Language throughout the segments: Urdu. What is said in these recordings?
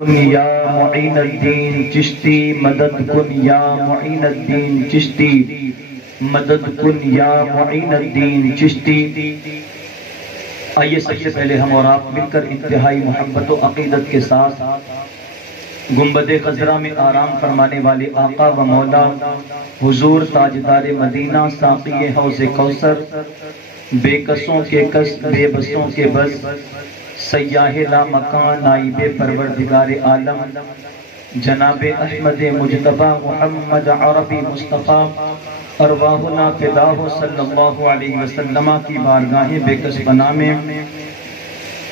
یا معین الدین چشتی مدد کن یا معین الدین چشتی مدد کن یا معین الدین چشتی۔ آئیے سب سے پہلے ہم اور آپ مل کر انتہائی محبت و عقیدت کے ساتھ گنبد خضرا میں آرام فرمانے والے آقا و مولا حضور تاجدار مدینہ ساقی حوض کوثر بے کسوں کے کس بے بسوں کے بس سیاہ لا مکان نائب پروردگار عالم جناب احمد مجتبی محمد عربی مصطفیٰ ارواحنا فداہ صلی اللہ علیہ وسلم کی بارگاہ بے کس بنا میں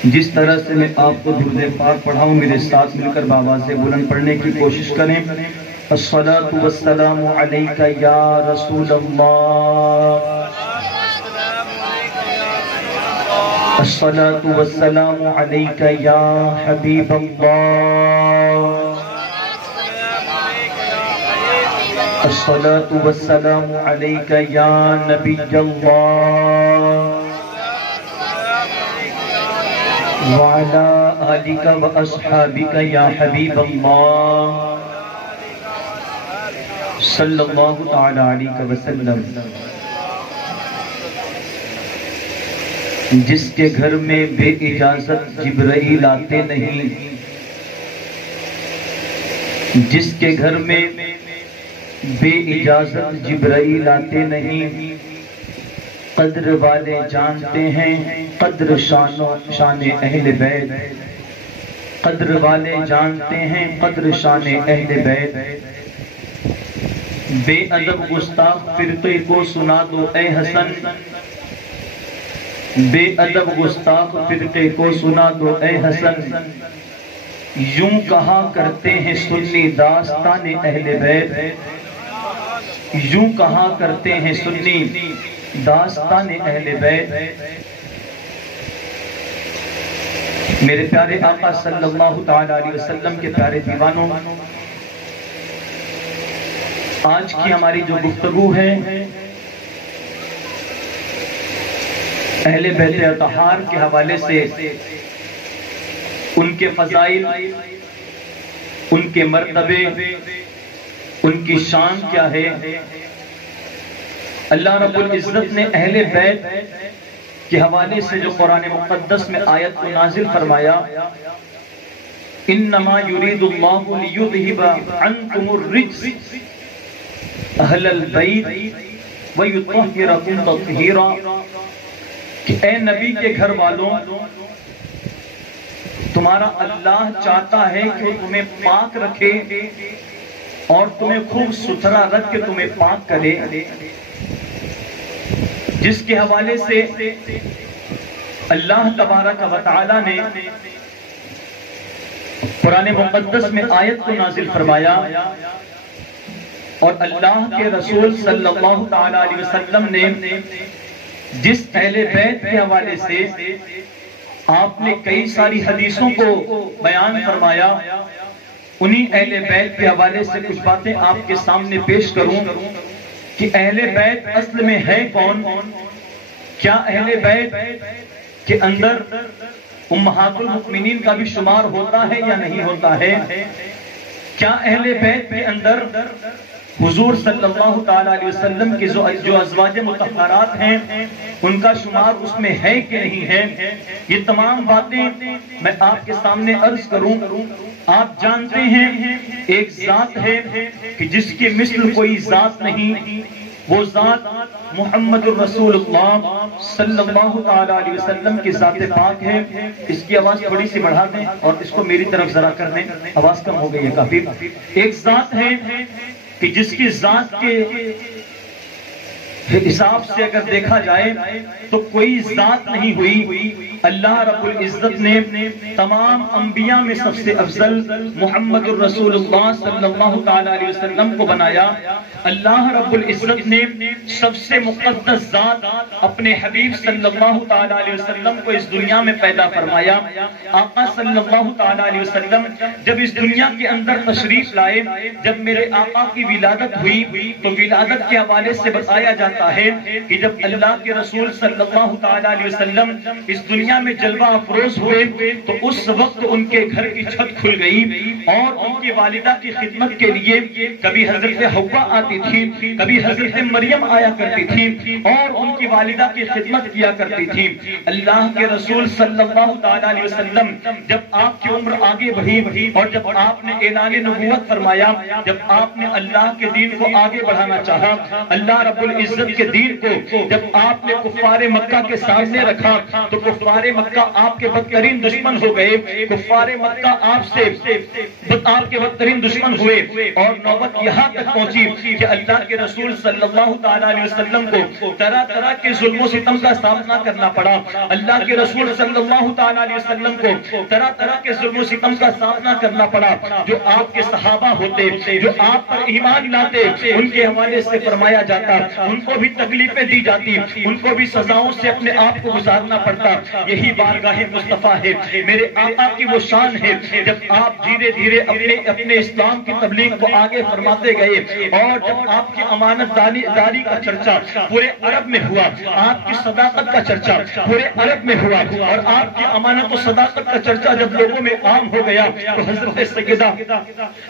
جس طرح سے میں آپ کو درود پاک پڑھاؤں میرے ساتھ مل کر بآواز بلند پڑھنے کی کوشش کریں۔ الصلاۃ والسلام علیک یا رسول اللہ، الصلاۃ والسلام علیک یا حبیب اللہ، الصلاۃ والسلام علیک یا نبی اللہ وعلی آلک و اصحابک یا حبیب اللہ صلی اللہ تعالی علیہ وسلم۔ جس کے گھر میں بے اجازت جبرائیل آتے نہیں، جس کے گھر میں بے اجازت جبرائیل آتے نہیں، قدر والے جانتے ہیں قدر شان اہل بیت، قدر والے جانتے ہیں قدر شان اہل بیت۔ بے ادب گستاخ فرقے کو سنا دو اے حسن، بے ادب گستاخ فرقے کو سنا دو اے حسن، یوں کہا کرتے ہیں سنی داستان اہل بیت، یوں کہا کرتے ہیں سنی داستان اہل بیت۔ میرے پیارے آقا صلی اللہ تعالی علیہ وسلم کے پیارے دیوانوں، آج کی ہماری جو گفتگو ہے اہل بیت اطہار کے حوالے سے، ان کے فضائل، ان کے مرتبے، ان کی شان کیا ہے۔ اللہ رب العزت نے اہل بیت کے حوالے سے جو قرآن مقدس میں آیت کو نازل فرمایا، انما یرید اللہ لیذہب عنکم الرجس اہل البیت ویطہرکم تطہیرا، کہ اے نبی کے گھر والوں، تمہارا اللہ چاہتا ہے کہ تمہیں پاک رکھے اور تمہیں خوب ستھرا رکھ کے تمہیں پاک کرے، جس کے حوالے سے اللہ تبارک و تعالی نے قرآن مقدس میں آیت کو نازل فرمایا، اور اللہ کے رسول صلی اللہ تعالی علیہ وسلم نے جس اہل بیت کے حوالے سے آپ نے کئی ساری حدیثوں کو بیان فرمایا، انہی اہل بیت کے حوالے سے کچھ باتیں آپ کے سامنے پیش کروں کہ اہل بیت اصل میں ہے کون، کیا اہل بیت کے اندر امہات المؤمنین کا بھی شمار ہوتا ہے یا نہیں ہوتا ہے، کیا اہل بیت کے اندر حضور صلی اللہ تعالی علیہ وسلم کے جو ازواج مطہرات ہیں ان کا شمار اس میں ہے کہ نہیں ہے۔ یہ تمام باتیں میں آپ کے سامنے عرض کروں۔ آپ جانتے ہیں ایک ذات ہے کہ جس کے مثل کوئی ذات نہیں، وہ ذات محمد الرسول اللہ صلی اللہ تعالی علیہ وسلم کی ذات پاک ہے۔ اس کی آواز تھوڑی سی بڑھا دیں اور اس کو میری طرف ذرا کر دیں، آواز کم ہو گئی ہے کافی۔ ایک ذات ہے کہ جس کی ذات کے حساب سے اگر دیکھا جائے تو کوئی ذات نہیں ہوئی۔ اللہ رب العزت نے تمام انبیاء میں سب سے افضل محمد الرسول اللہ صلی اللہ تعالی علیہ وسلم کو بنایا۔ اللہ رب العزت نے سب سے مقدس ذات اپنے حبیب صلی اللہ تعالی علیہ وسلم کو اس دنیا میں پیدا فرمایا۔ آقا صلی اللہ تعالی علیہ وسلم جب اس دنیا کے اندر تشریف لائے، جب میرے آقا کی ولادت ہوئی تو ولادت کے حوالے سے بتایا جاتا جاتا ہے کہ جب اللہ کے رسول صلی اللہ تعالی علیہ وسلم اس دنیا میں جلوہ افروز ہوئے تو اس وقت ان کے گھر کی چھت کھل گئی اور ان کی والدہ کی خدمت کے لیے کبھی حضرت حوا آتی تھی، کبھی حضرت مریم آیا کرتی تھی اور ان کی والدہ کی خدمت کیا کرتی تھی۔ اللہ کے رسول صلی اللہ تعالی علیہ وسلم جب آپ کی عمر آگے بڑھی اور جب آپ نے اعلان نبوت فرمایا، جب آپ نے اللہ کے دین کو آگے بڑھانا چاہا، اللہ رب العزت کے دین کو جب آپ نے کفار مکہ کے سامنے رکھا تو کفار مکہ آپ کے بدترین دشمن ہو گئے، کفار مکہ آپ کے بدترین دشمن ہوئے اور نوبت یہاں تک پہنچی کہ اللہ کے رسول صلی اللہ تعالی علیہ وسلم کو طرح طرح کے ظلم و ستم کا سامنا کرنا پڑا۔ اللہ کے رسول صلی اللہ تعالی علیہ وسلم کو طرح طرح کے ظلم و ستم کا سامنا کرنا پڑا۔ جو آپ کے صحابہ ہوتے، جو آپ پر ایمان لاتے، ان کے حوالے سے فرمایا جاتا ان کو بھی تکلیفیں دی جاتی، ان کو بھی سزاؤں سے اپنے آپ کو گزارنا پڑتا۔ یہی بارگاہ مصطفیٰ ہے، میرے آقا کی وہ شان ہے جب آپ دھیرے دھیرے اپنے اسلام کی تبلیغ کو آگے فرماتے گئے اور جب آپ کی امانت داری کا چرچا پورے عرب میں ہوا، آپ کی صداقت کا چرچا پورے عرب میں ہوا اور آپ کی امانت و صداقت کا چرچا جب لوگوں میں عام ہو گیا تو حضرت سیدہ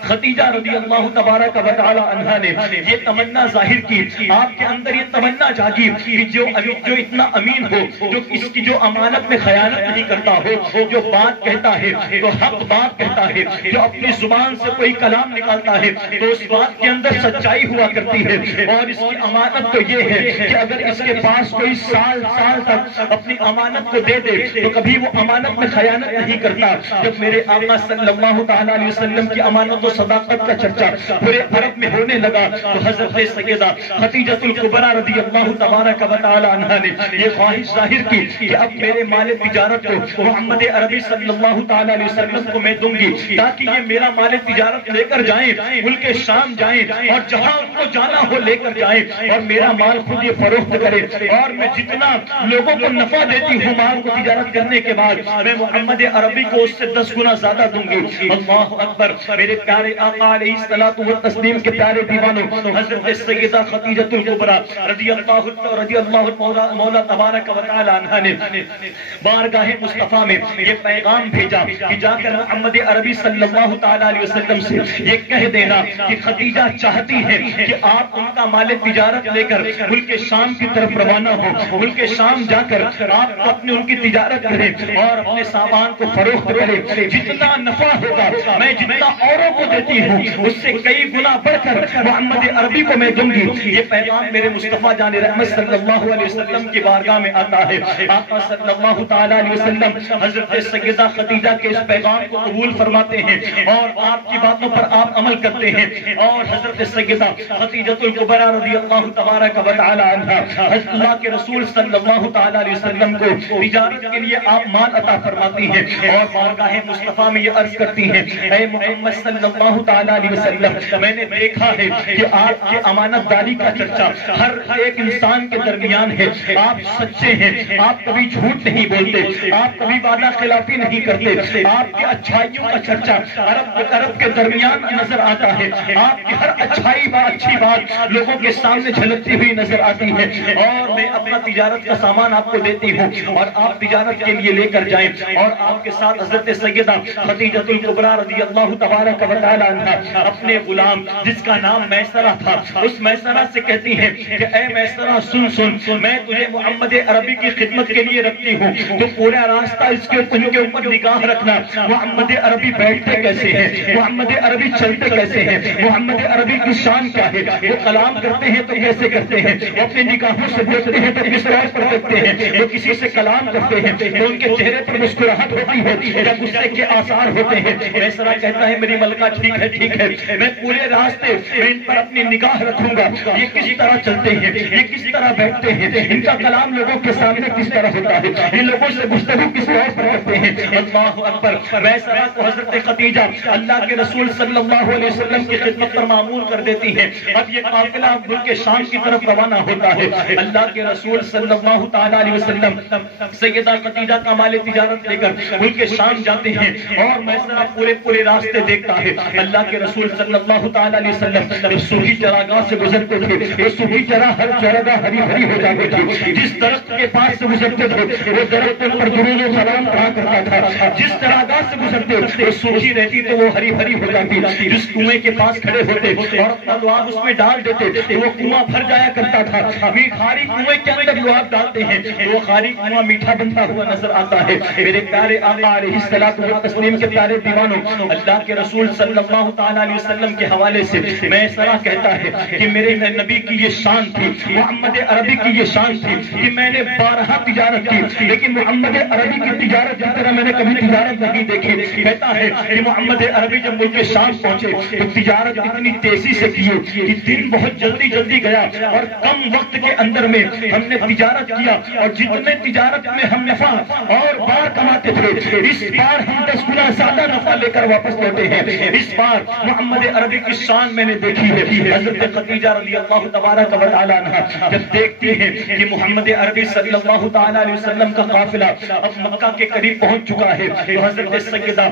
خدیجہ رضی اللہ تبارک و تعالی عنہا نے یہ تمنا ظاہر کی، آپ کے اندر یہ تمنا جاگی کہ جو اتنا امین ہو، جو اس کی جو امانت میں خیانت نہیں کرتا ہو، جو بات کہتا ہے تو حق بات کہتا ہے، جو اپنی زبان سے کوئی کلام نکالتا ہے تو اس بات کے اندر سچائی ہوا کرتی ہے۔ اور اس کی امانت تو یہ ہے کہ اگر اس کے پاس کوئی سال تک اپنی امانت کو دے دے تو کبھی وہ امانت میں خیانت نہیں کرتا۔ جب میرے آقا صلی اللہ تعالی علیہ وسلم کی امانت و صداقت کا چرچا پورے عرب میں ہونے لگا تو حضرت سیدہ خدیجہ الکبریٰ رضی اللہ تبارک و تعالی عنہا نے یہ خواہش ظاہر کی کہ اب میرے مال تجارت کو محمد عربی صلی اللہ تعالی علیہ وسلم کو میں دوں گی تاکہ یہ میرا مال تجارت لے کر جائیں، ملک شام جائیں اور جہاں ان کو جانا ہو لے کر جائیں اور میرا مال خود یہ فروخت کرے اور میں جتنا لوگوں کو نفع دیتی ہوں مال کو تجارت کرنے کے بعد میں محمد عربی کو اس سے 10 گنا زیادہ دوں گی۔ اللہ اکبر، میرے پیارے آقا علیہ الصلوۃ والتسلیم کے پیارے دیوانوں، حضرت سیدہ خدیجہ الکبریٰ رضی اللہ مولا تبارک و تعالی عنہا نے بارگاہ مصطفیٰ میں یہ پیغام بھیجا کہ جا کر محمد عربی صلی اللہ تعالی علیہ وسلم سے یہ کہہ دینا کہ خدیجہ چاہتی ہے کہ آپ ان کا مال تجارت لے کر ملک شام کی طرف روانہ ہو، ملک شام جا کر آپ اپنے ان کی تجارت کریں اور اپنے سامان کو فروخت کریں، جتنا نفع ہوگا میں جتنا اوروں کو دیتی ہوں اس سے کئی گنا بڑھ کر محمد عربی کو میں دوں گی۔ یہ پیغام میرے مصطفیٰ جان رحمت صلی اللہ علیہ وسلم کی بارگاہ میں آتا ہے۔ آقا صلی اللہ تعالی علیہ وسلم حضرت سیدہ خدیجہ کے اس پیغام کو قبول فرماتے ہیں اور آپ کی باتوں پر آپ عمل کرتے ہیں اور حضرت سیدہ خدیجہ الکبریٰ رضی اللہ تبارک و تعالی عنہا اللہ کے رسول صلی اللہ تعالی علیہ وسلم کو تجارت کے لیے آپ مال عطا فرماتی ہیں اور بارگاہ مصطفیٰ میں یہ عرض کرتی ہیں، اے محمد صلی اللہ تعالی علیہ وسلم، میں نے دیکھا ہے کہ آپ کی امانت داری کا چرچا ہر ایک انسان کے درمیان ہے، آپ سچے ہیں، آپ کبھی جھوٹ نہیں بولتے، آپ کبھی وعدہ خلافی نہیں کرتے، آپ کی اچھائیوں کا چرچا عرب کے درمیان نظر آتا ہے، آپ کی ہر اچھی بات لوگوں کے سامنے جھلکتی ہوئی نظر آتی ہے اور میں اپنا تجارت کا سامان آپ کو دیتی ہوں اور آپ تجارت کے لیے لے کر جائیں اور آپ کے ساتھ حضرت سیدہ خدیجہ الکبریٰ رضی اللہ تبارک و تعالی عنہا اپنے غلام جس کا نام میسرہ تھا اس میسرہ سے کہتی ہیں کہ اے میسرہ سن میں تجھے محمد عربی کی خدمت کے لیے رکھتی ہوں، تو پورا راستہ ان کے اوپر نگاہ رکھنا، محمد عربی بیٹھتے کیسے ہیں، محمد عربی چلتے کیسے ہیں، محمد عربی کی شان کیا ہے، وہ کلام کرتے ہیں تو کیسے کرتے ہیں، وہ اپنی نگاہوں سے دیکھتے ہیں تو کس طرح پر دیکھتے ہیں، وہ کسی سے کلام کرتے ہیں تو ان کے چہرے پر مسکراہٹ ہوتی ہے یا غصے کے آثار ہوتے ہیں۔ میسرہ کہتا ہے میری ملکہ ٹھیک ہے، میں پورے راستے میں ان پر اپنی نگاہ رکھوں گا، یہ کس طرح چلتے ہیں، یہ کس طرح بیٹھتے ہیں، ان کا کلام لوگوں کے سامنے کس طرح ہوتا ہے، ان لوگوں سے گفتگو کس طرح پر کرتے ہیں۔ اللہ اکبر، میسرہ کو حضرت خدیجہ اللہ کے رسول صلی اللہ علیہ وسلم کی خدمت پر معمور کر دیتی ہے۔ اب یہ قافلہ ملک شام کی طرف روانہ ہوتا ہے، اللہ کے رسول صلی اللہ تعالی علیہ وسلم سیدہ خدیجہ کا مال تجارت لے کر ملک شام جاتے ہیں اور میسرہ پورے راستے دیکھتا ہے۔ اللہ کے رسول صلی اللہ تعالی علیہ وسلم جب صبحی چراگاہ سے گزرتے تھے، یہ صبحی طرح ہر جگہ ہری بھری ہو جاتی تھی، جس درخت کے پاس سے گزرتے تھے وہ درخت ان پر درود و سلام کہا کرتا تھا، جس چراگاہ سے گزرتے وہ سوکھی رہتی تو وہ ہری بھری ہو جاتی، جس کنویں کے پاس کھڑے ہوتے اور اپنا لعاب اس میں ڈال دیتے تو وہ کنواں بھر جایا کرتا تھا۔ خالی کنویں کے اندر لعاب ڈالتے ہیں وہ خالی کنواں میٹھا بنتا ہوا نظر آتا ہے۔ میرے پیارے آقا علیہ الصلوۃ والتسلیم کے پیارے دیوانوں، اللہ کے رسول صلی اللہ تعالی علیہ وسلم کے حوالے سے میں اس طرح کہتا ہے کہ میرے نبی کی یہ شان تھی، محمد عربی کی یہ شان تھی کہ میں نے 12 تجارت کی، لیکن محمد عربی کی تجارت جس طرح میں نے کبھی تجارت نہیں دیکھی۔ کہتا ہے کہ محمد عربی جب ملک شام پہنچے تو تجارت اتنی تیزی سے کی کہ دن بہت جلدی جلدی گیا اور کم وقت کے اندر میں ہم نے تجارت کیا، اور جتنے تجارت میں ہم نفع اور بار کماتے تھے اس بار ہم 10 گنا زیادہ نفع لے کر واپس لوٹے ہیں۔ اس بار محمد عربی کی شان میں نے دیکھی ہے۔ حضرت خدیجہ رضی اللہ تبارک و تعالی عنہا جب دیکھتی ہیں کہ محمد عربی صلی اللہ تعالی علیہ وسلم کا قافلہ اب مکہ کے قریب پہنچ چکا ہے تو حضرت سیدہ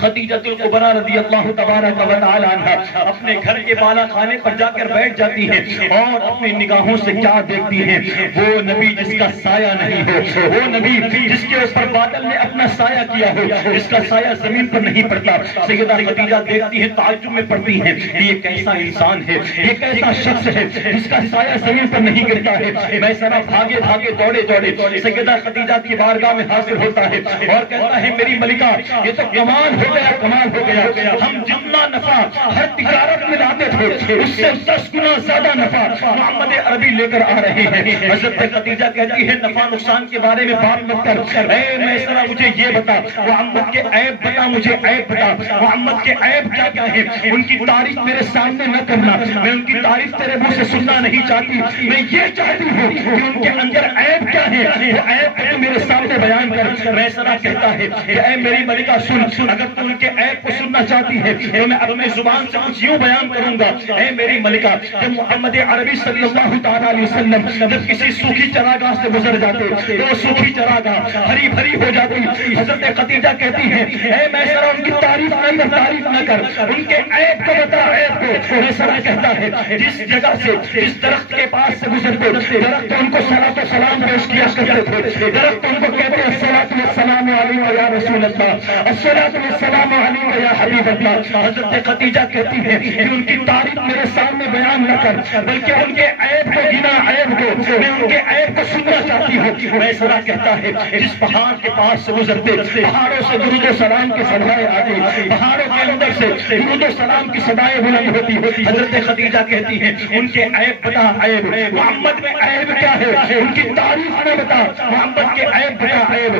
خدیجہ الکبریٰ رضی اللہ تبارک و تعالی عنہا اپنے گھر کے بالا خانے پر جا کر بیٹھ جاتی ہیں اور اپنی نگاہوں سے کیا دیکھتی ہیں؟ وہ نبی جس کا سایہ نہیں ہو، وہ نبی جس کے اوپر بادل نے اپنا سایہ کیا ہو، جس کا سایہ زمین پر نہیں پڑتا۔ سیدہ خدیجہ دیکھتی ہیں، تعجب میں پڑتی ہیں یہ کیسا انسان ہے، یہ کیسا شخص ہے جس کا سایہ زمین پر نہیں گرتا ہے۔ میں ذرا بھاگے بھاگے دوڑے دوڑے سیدہ خدیجہ کی بارگاہ میں حاضر ہوتا ہے اور کہتا ہے میری ملکہ یہ تو کمال ہو گیا، کمال ہو گیا، ہم جتنا نفع ہر تجارت میں لاتے تھے اس سے 10 گنا زیادہ نفع محمد عربی لے کر آ رہے ہیں۔ حضرت خدیجہ کہتی ہے نفع نقصان کے بارے میں بات مت کر، اے میسرہ مجھے یہ بتا، محمد کے عیب بتا، مجھے عیب بتا، محمد کے عیب کیا کیا ہے؟ ان کی تعریف میرے سامنے نہ کرنا، میں ان کی تعریف تیرے منہ سے سننا نہیں چاہتی، میں یہ چاہتی ہوں کہ ان کے اندر عیب کیا ہے وہ عیب کو میرے سامنے بیان کر۔ میسرہ کہتا ہے کہ اے میری ملکہ سن، اگر تو ان کے عیب کو سننا چاہتی ہے تو میں اپنے زبان سے کچھ یوں بیان کروں گا۔ اے میری ملکہ جب محمد عربی صلی اللہ تعالی علیہ وسلم جب کسی سوکھی چراگاہ سے گزر جاتے تو وہ سوکھی چراگاہ ہری بھری ہو جاتی۔ حضرت خدیجہ کہتی ہے اے میسرہ ان کی تعریف نہ کر، ان کے عیب کو بتا، عیب کو۔ میسرہ کہتا ہے جس جگہ سے جس درخت کے پاس سے گزرتے درخت ان کو صلاۃ و سلام پیش کیا کرتے تھے، درخت ان کو کہتے الصلاۃ والسلام علیک یا رسول اللہ، الصلاۃ والسلام علیک یا حبیب اللہ۔ حضرت خدیجہ کہتی ہے کہ ان کی تعریف میرے سامنے بیان نہ کر بلکہ ان کے عیب کو گنا، عیب کو میں ان کے عیب کو سننا چاہتی ہوں۔ میسرہ کہتا ہے جس پہاڑ کے پاس سے گزرتے پہاڑوں سے درود و سلام کی صدائیں آتی، پہاڑوں کے اندر سے درود و سلام کی صدائیں بلند ہوتی۔ حضرت خدیجہ کہتی ہے ان کے عیب بتا، عیب محمد میں عیب کیا ہے ان کی تعریف میں بتا، محمد کے عیب بتا، عیب۔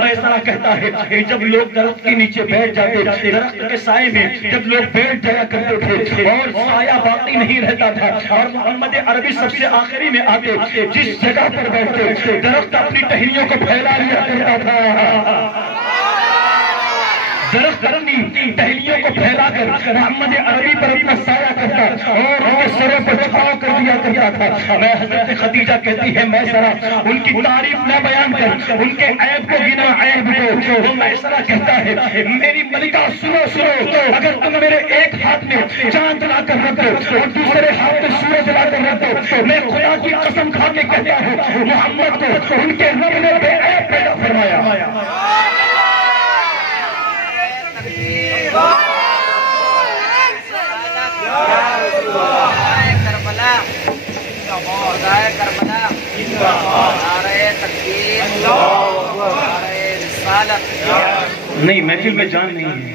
میسرہ کہتا ہے کہ جب لوگ درخت کے نیچے بیٹھ جاتے، درخت کے سائے میں جب لوگ بیٹھ جایا کرتے تھے اور سایہ باقی نہیں رہتا تھا اور محمد عربی سب سے آخری میں آتے، جس جگہ پر بیٹھتے درخت اپنی ٹہنیوں کو پھیلا لیا کرتا تھا، درخت اپنی ٹہنیوں کو پھیلا کر محمد عربی پر اپنا سایہ کرتا اور ان کے سروں پر چھاؤ کر دیا کرتا تھا۔ میں حضرت خدیجہ کہتی ہے میسرہ ان کی تعریف نہ بیان کر، ان کے عیب کو گنا، عیب کو۔ وہ میسرہ کہتا ہے میری ملکہ سنو، اگر تم میرے ایک ہاتھ میں چاند لا کر رکھو اور دوسرے ہاتھ میں سورج لا کر رکھو، میں خدا کی قسم کھا کے کہتا ہوں محمد کو ان کے رب نے بے عیب پیدا فرمایا۔ نہیں محفل میں جان نہیں ہے۔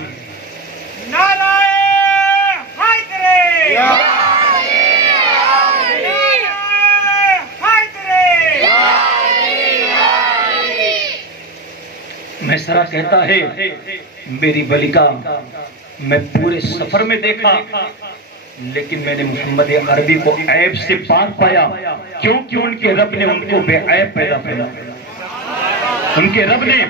میسرہ کہتا ہے میری ملکہ میں پورے سفر میں دیکھا لیکن میں نے محمد عربی کو عیب سے پاک پایا، کیونکہ ان کے رب نے ان کو بے عیب پیدا فرمایا، ان کے رب نے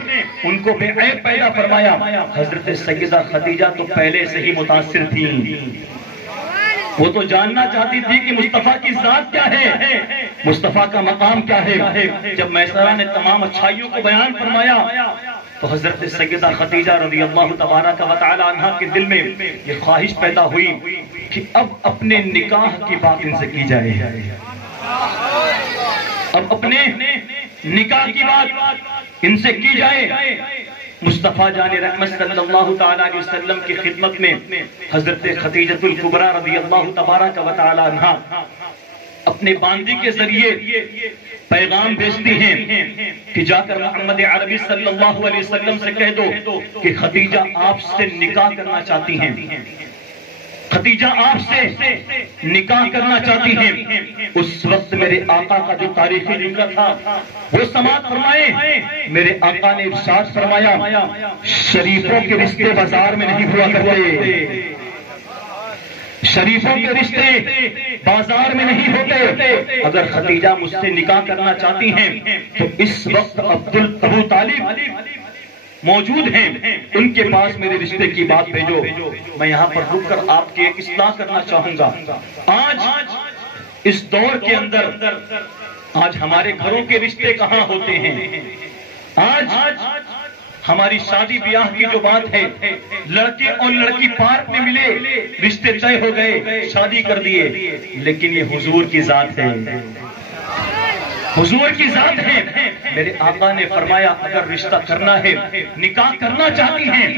ان کو بے عیب پیدا فرمایا۔ حضرت سیدہ خدیجہ تو پہلے سے ہی متاثر تھیں، وہ تو جاننا چاہتی تھی کہ مصطفیٰ کی ذات کیا ہے، مصطفیٰ کا مقام کیا ہے۔ جب میسرہ نے تمام اچھائیوں کو بیان فرمایا تو حضرت سیدہ خدیجہ رضی اللہ تبارک و تعالی عنہا کے دل میں یہ خواہش پیدا ہوئی کہ اب اپنے نکاح کی بات ان سے کی جائے۔ اب اپنے نکاح کی بات ان سے کی جائے. مصطفیٰ جان رحمت صلی اللہ تعالیٰ علیہ وسلم کی خدمت میں حضرت خدیجہ الکبریٰ رضی اللہ تبارک و تعالیٰ عنہا اپنے باندی کے ذریعے پیغام بھیجتی ہیں کہ جا کر محمد عربی صلی اللہ علیہ وسلم سے کہہ دو کہ خدیجہ آپ سے نکاح کرنا چاہتی ہیں. خدیجہ آپ سے نکاح کرنا چاہتی ہیں. اس وقت میرے آقا کا جو تاریخی جملہ تھا وہ سماعت فرمائے. میرے آقا نے ارشاد فرمایا شریفوں کے رشتے بازار میں نہیں ہوا کرتے. شریفوں کے رشتے بازار میں نہیں ہوتے. اگر خدیجہ مجھ سے نکاح کرنا چاہتی ہیں تو اس وقت ابو طالب موجود ہیں, ان کے پاس میرے رشتے کی بات بھیجو. میں یہاں پر رک کر آپ کی ایک اصلاح کرنا چاہوں گا. آج اس دور کے اندر آج ہمارے گھروں کے رشتے کہاں ہوتے ہیں؟ آج ہماری شادی بیاہ کی جو بات ہے, لڑکے اور لڑکی پارک میں ملے, رشتے طے ہو گئے, شادی کر دیے. لیکن یہ حضور کی ذات ہے, حضور کی ذات ہے. میرے آقا نے فرمایا اگر رشتہ کرنا ہے, نکاح کرنا چاہتی ہیں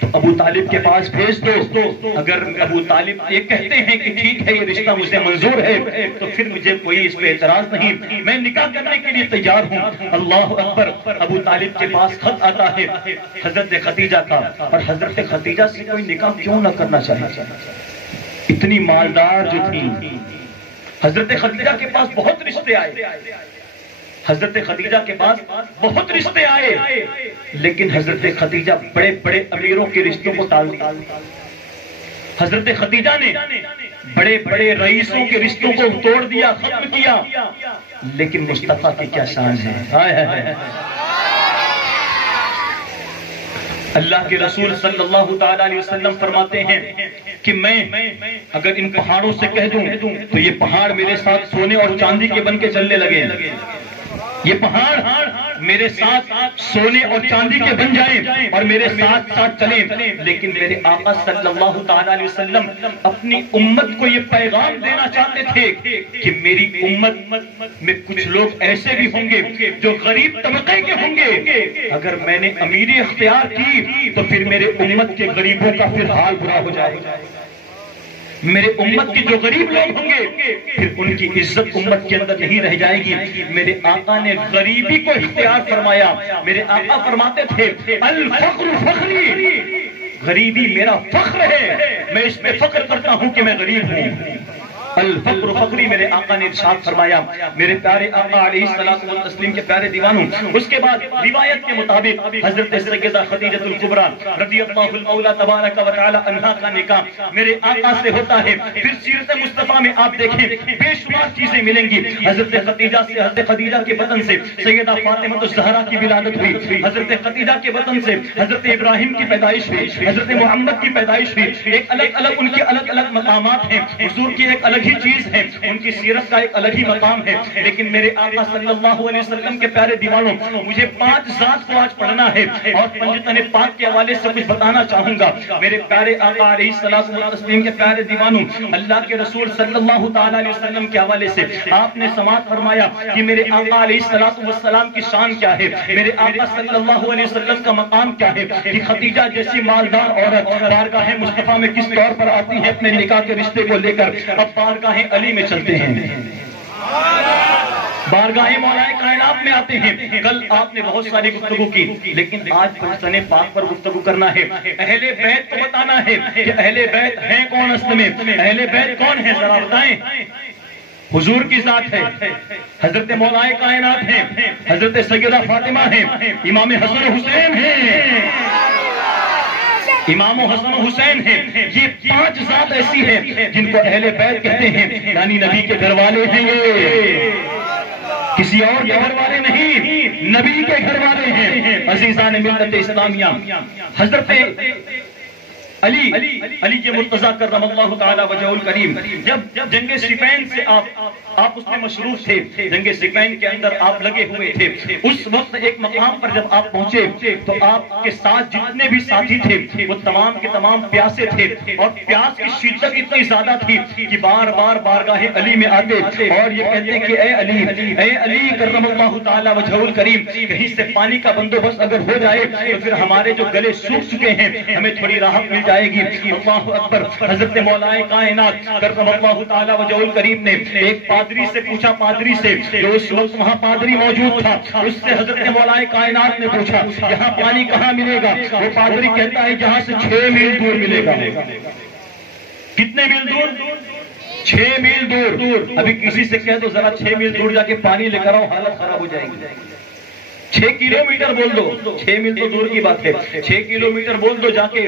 تو ابو طالب کے پاس بھیج دو. اگر ابو طالب یہ کہتے ہیں کہ ٹھیک ہے یہ رشتہ مجھے منظور ہے تو پھر مجھے کوئی اس پہ اعتراض نہیں, میں نکاح کرنے کے لیے تیار ہوں. اللہ اکبر. ابو طالب کے پاس خط آتا ہے حضرت خدیجہ کا, اور حضرت خدیجہ سے کوئی نکاح کیوں نہ کرنا چاہے, اتنی مالدار جو تھی. حضرت خدیجہ کے پاس بہت رشتے آئے, حضرت خدیجہ کے پاس بہت رشتے آئے, لیکن حضرت خدیجہ بڑے بڑے امیروں کے رشتوں کو ٹال دیا. حضرت خدیجہ نے بڑے بڑے رئیسوں کے رشتوں کو توڑ دیا, ختم کیا. لیکن مصطفیٰ کی کیا شان ہے. اللہ کے رسول صلی اللہ تعالیٰ علیہ وسلم فرماتے ہیں کہ میں اگر ان پہاڑوں سے کہہ دوں تو یہ پہاڑ میرے ساتھ سونے اور چاندی کے بن کے چلنے لگے. یہ پہاڑ میرے ساتھ سونے اور چاندی کے بن جائیں اور میرے ساتھ ساتھ چلیں. لیکن میرے آقا صلی اللہ تعالیٰ علیہ وسلم اپنی امت کو یہ پیغام دینا چاہتے تھے کہ میری امت میں کچھ لوگ ایسے بھی ہوں گے جو غریب طبقے کے ہوں گے. اگر میں نے امیری اختیار کی تو پھر میرے امت کے غریبوں کا پھر حال برا ہو جائے گا. میرے امت کے جو غریب لوگ ہوں گے پھر ان کی عزت امت کے اندر نہیں رہ جائے گی. میرے آقا نے غریبی کو اختیار فرمایا. میرے آقا فرماتے تھے الفقر فخری, غریبی میرا فخر ہے, میں اس پہ فخر کرتا ہوں کہ میں غریب ہوں. الفقر فخری. میرے آقا نے ارشاد فرمایا. میرے پیارے آقا علیہ الصلوۃ والتسلیم کے پیارے دیوانوں, اس کے بعد روایت کے مطابق حضرت سیدہ خدیجہ الکبریٰ رضی اللہ المولا تبارک و تعالی عنہا کا نکاح میرے آقا سے ہوتا ہے. پھر سیرت مصطفیٰ میں آپ دیکھیں بے شمار چیزیں ملیں گی. حضرت خدیجہ سے, حضرت خدیجہ کے وطن سے سیدہ فاطمہ الزہرا کی ولادت ہوئی. حضرت خدیجہ کے وطن سے حضرت ابراہیم کی پیدائش ہوئی, حضرت محمد کی پیدائش ہوئی. ایک الگ الگ ان کے الگ الگ مقامات ہیں. حضور کی ایک الگ چیز ہے, ان کی سیرت کا ایک الگ ہی مقام ہے. لیکن میرے آقا صلی اللہ علیہ وسلم کے پیارے دیوانوں, مجھے 5 ذات کو آج پڑھنا ہے اور پنجتن پاک کے حوالے سے کچھ بتانا چاہوں گا. میرے پیارے آقا علیہ الصلوۃ والتسلیم کے پیارے دیوانوں, اللہ کے رسول صلی اللہ تعالیٰ علیہ وسلم کے حوالے سے آپ نے سماعت فرمایا کہ میرے آقا علیہ الصلوۃ والسلام کی شان کیا ہے, میرے آقا صلی اللہ علیہ وسلم کا مقام کیا ہے, کہ خدیجہ جیسی مالدار عورت بارگاہ مصطفیٰ میں کس طور پر آتی ہے اپنے نکاح کے رشتے کو لے کر. اب بارگاہ علی میں چلتے ہیں, بارگاہ مولا کائنات میں آتے ہیں. کل آپ نے بہت ساری گفتگو کی, لیکن آج پنجتن پاک پر گفتگو کرنا ہے. اہل بیت کو بتانا ہے کہ اہل بیت ہیں کون اصل میں, اہل بیت کون ہیں ذرا بتائیں. حضور کی ذات ہے, حضرت مولا کائنات ہیں, حضرت سیدہ فاطمہ ہیں, امام حسن حسین ہیں, امام حسن حسین ہیں. یہ 5 ذات ایسی ہیں جن کو اہل بیت کہتے ہیں, یعنی نبی کے گھر والے ہیں. یہ کسی اور کے گھر والے نہیں, نبی کے گھر والے ہیں. عزیزان ملت اسلامیہ, حضرت علی مرتضیٰ کرم اللہ تعالی وجہ الکریم جب جنگ صفین سے آپ اس میں مشروف تھے، جنگ صفین کے اندر آپ لگے ہوئے تھے، اس وقت ایک مقام پر جب آپ پہنچے تو آپ کے ساتھ جتنے بھی ساتھی تھے وہ تمام کے تمام پیاسے تھے، اور پیاس کی شدت اتنی زیادہ تھی کہ بار بار بارگاہ علی میں آتے اور یہ کہتے کہ اے علی کرم اللہ تعالی وجہ الکریم، کہیں سے پانی کا بندوبست اگر ہو جائے تو پھر ہمارے جو گلے سوکھ چکے ہیں ہمیں تھوڑی راحت مل جائے گی۔ اللہ اکبر۔ حضرت مولا کائنات کرم اللہ تعالی وجہ الکریم نے ایک پادری سے پوچھا، پادری سے جو اس وقت وہاں پادری موجود تھا، اس سے حضرت مولا کائنات نے پوچھا یہاں پانی کہاں ملے گا؟ وہ پادری کہتا ہے یہاں سے 6 میل دور ملے گا۔ کتنے میل دور؟ 6 میل دور۔ ابھی کسی سے کہہ دو ذرا 6 میل دور جا کے پانی لے کر آؤ، حالت خراب ہو جائے گی۔ 6 کلومیٹر بول دو، 6 میل تو دور کی بات ہے، 6 کلومیٹر بول دو جا کے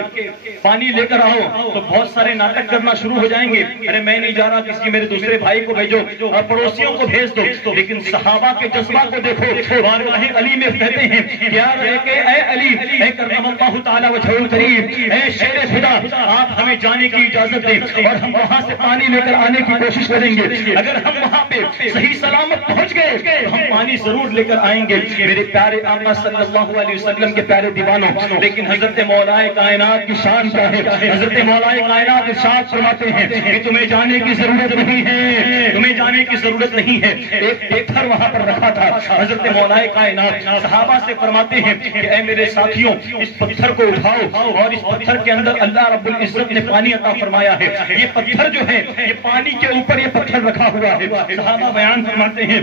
پانی لے کر آؤ تو بہت سارے ناٹک کرنا شروع ہو جائیں گے، ارے میں نہیں جا رہا، کسی میرے دوسرے بھائی کو بھیجو اور پڑوسیوں کو بھیج دو۔ لیکن صحابہ کے جذبہ کو دیکھو، بارگاہ علی میں کہتے ہیں کیا ہے کہ اے علی، اے کرم اللہ تعالی وجہ الکریم، اے شیر خدا، آپ ہمیں جانے کی اجازت دیں اور ہم وہاں سے پانی لے کر آنے کی کوشش کریں گے۔ اگر ہم وہاں پہ صحیح سلامت پہنچ گئے تو ہم پانی ضرور لے کر آئیں گے۔ میرے پیارے آقا صلی اللہ علیہ وسلم کے پیارے دیوانوں، لیکن حضرت مولا کائنات کی شان کیا ہے؟ حضرت مولا کائنات ارشاد فرماتے ہیں کہ تمہیں جانے کی ضرورت نہیں ہے، تمہیں جانے کی ضرورت نہیں ہے۔ ایک پتھر وہاں پر رکھا تھا، حضرت مولا کائنات صحابہ سے فرماتے ہیں کہ اے میرے ساتھیوں، اس پتھر کو اٹھاؤ اور اس پتھر کے اندر اللہ رب العزت نے پانی عطا فرمایا ہے۔ یہ پتھر جو ہے یہ پانی کے اوپر یہ پتھر رکھا ہوا ہے۔ صحابہ بیان فرماتے ہیں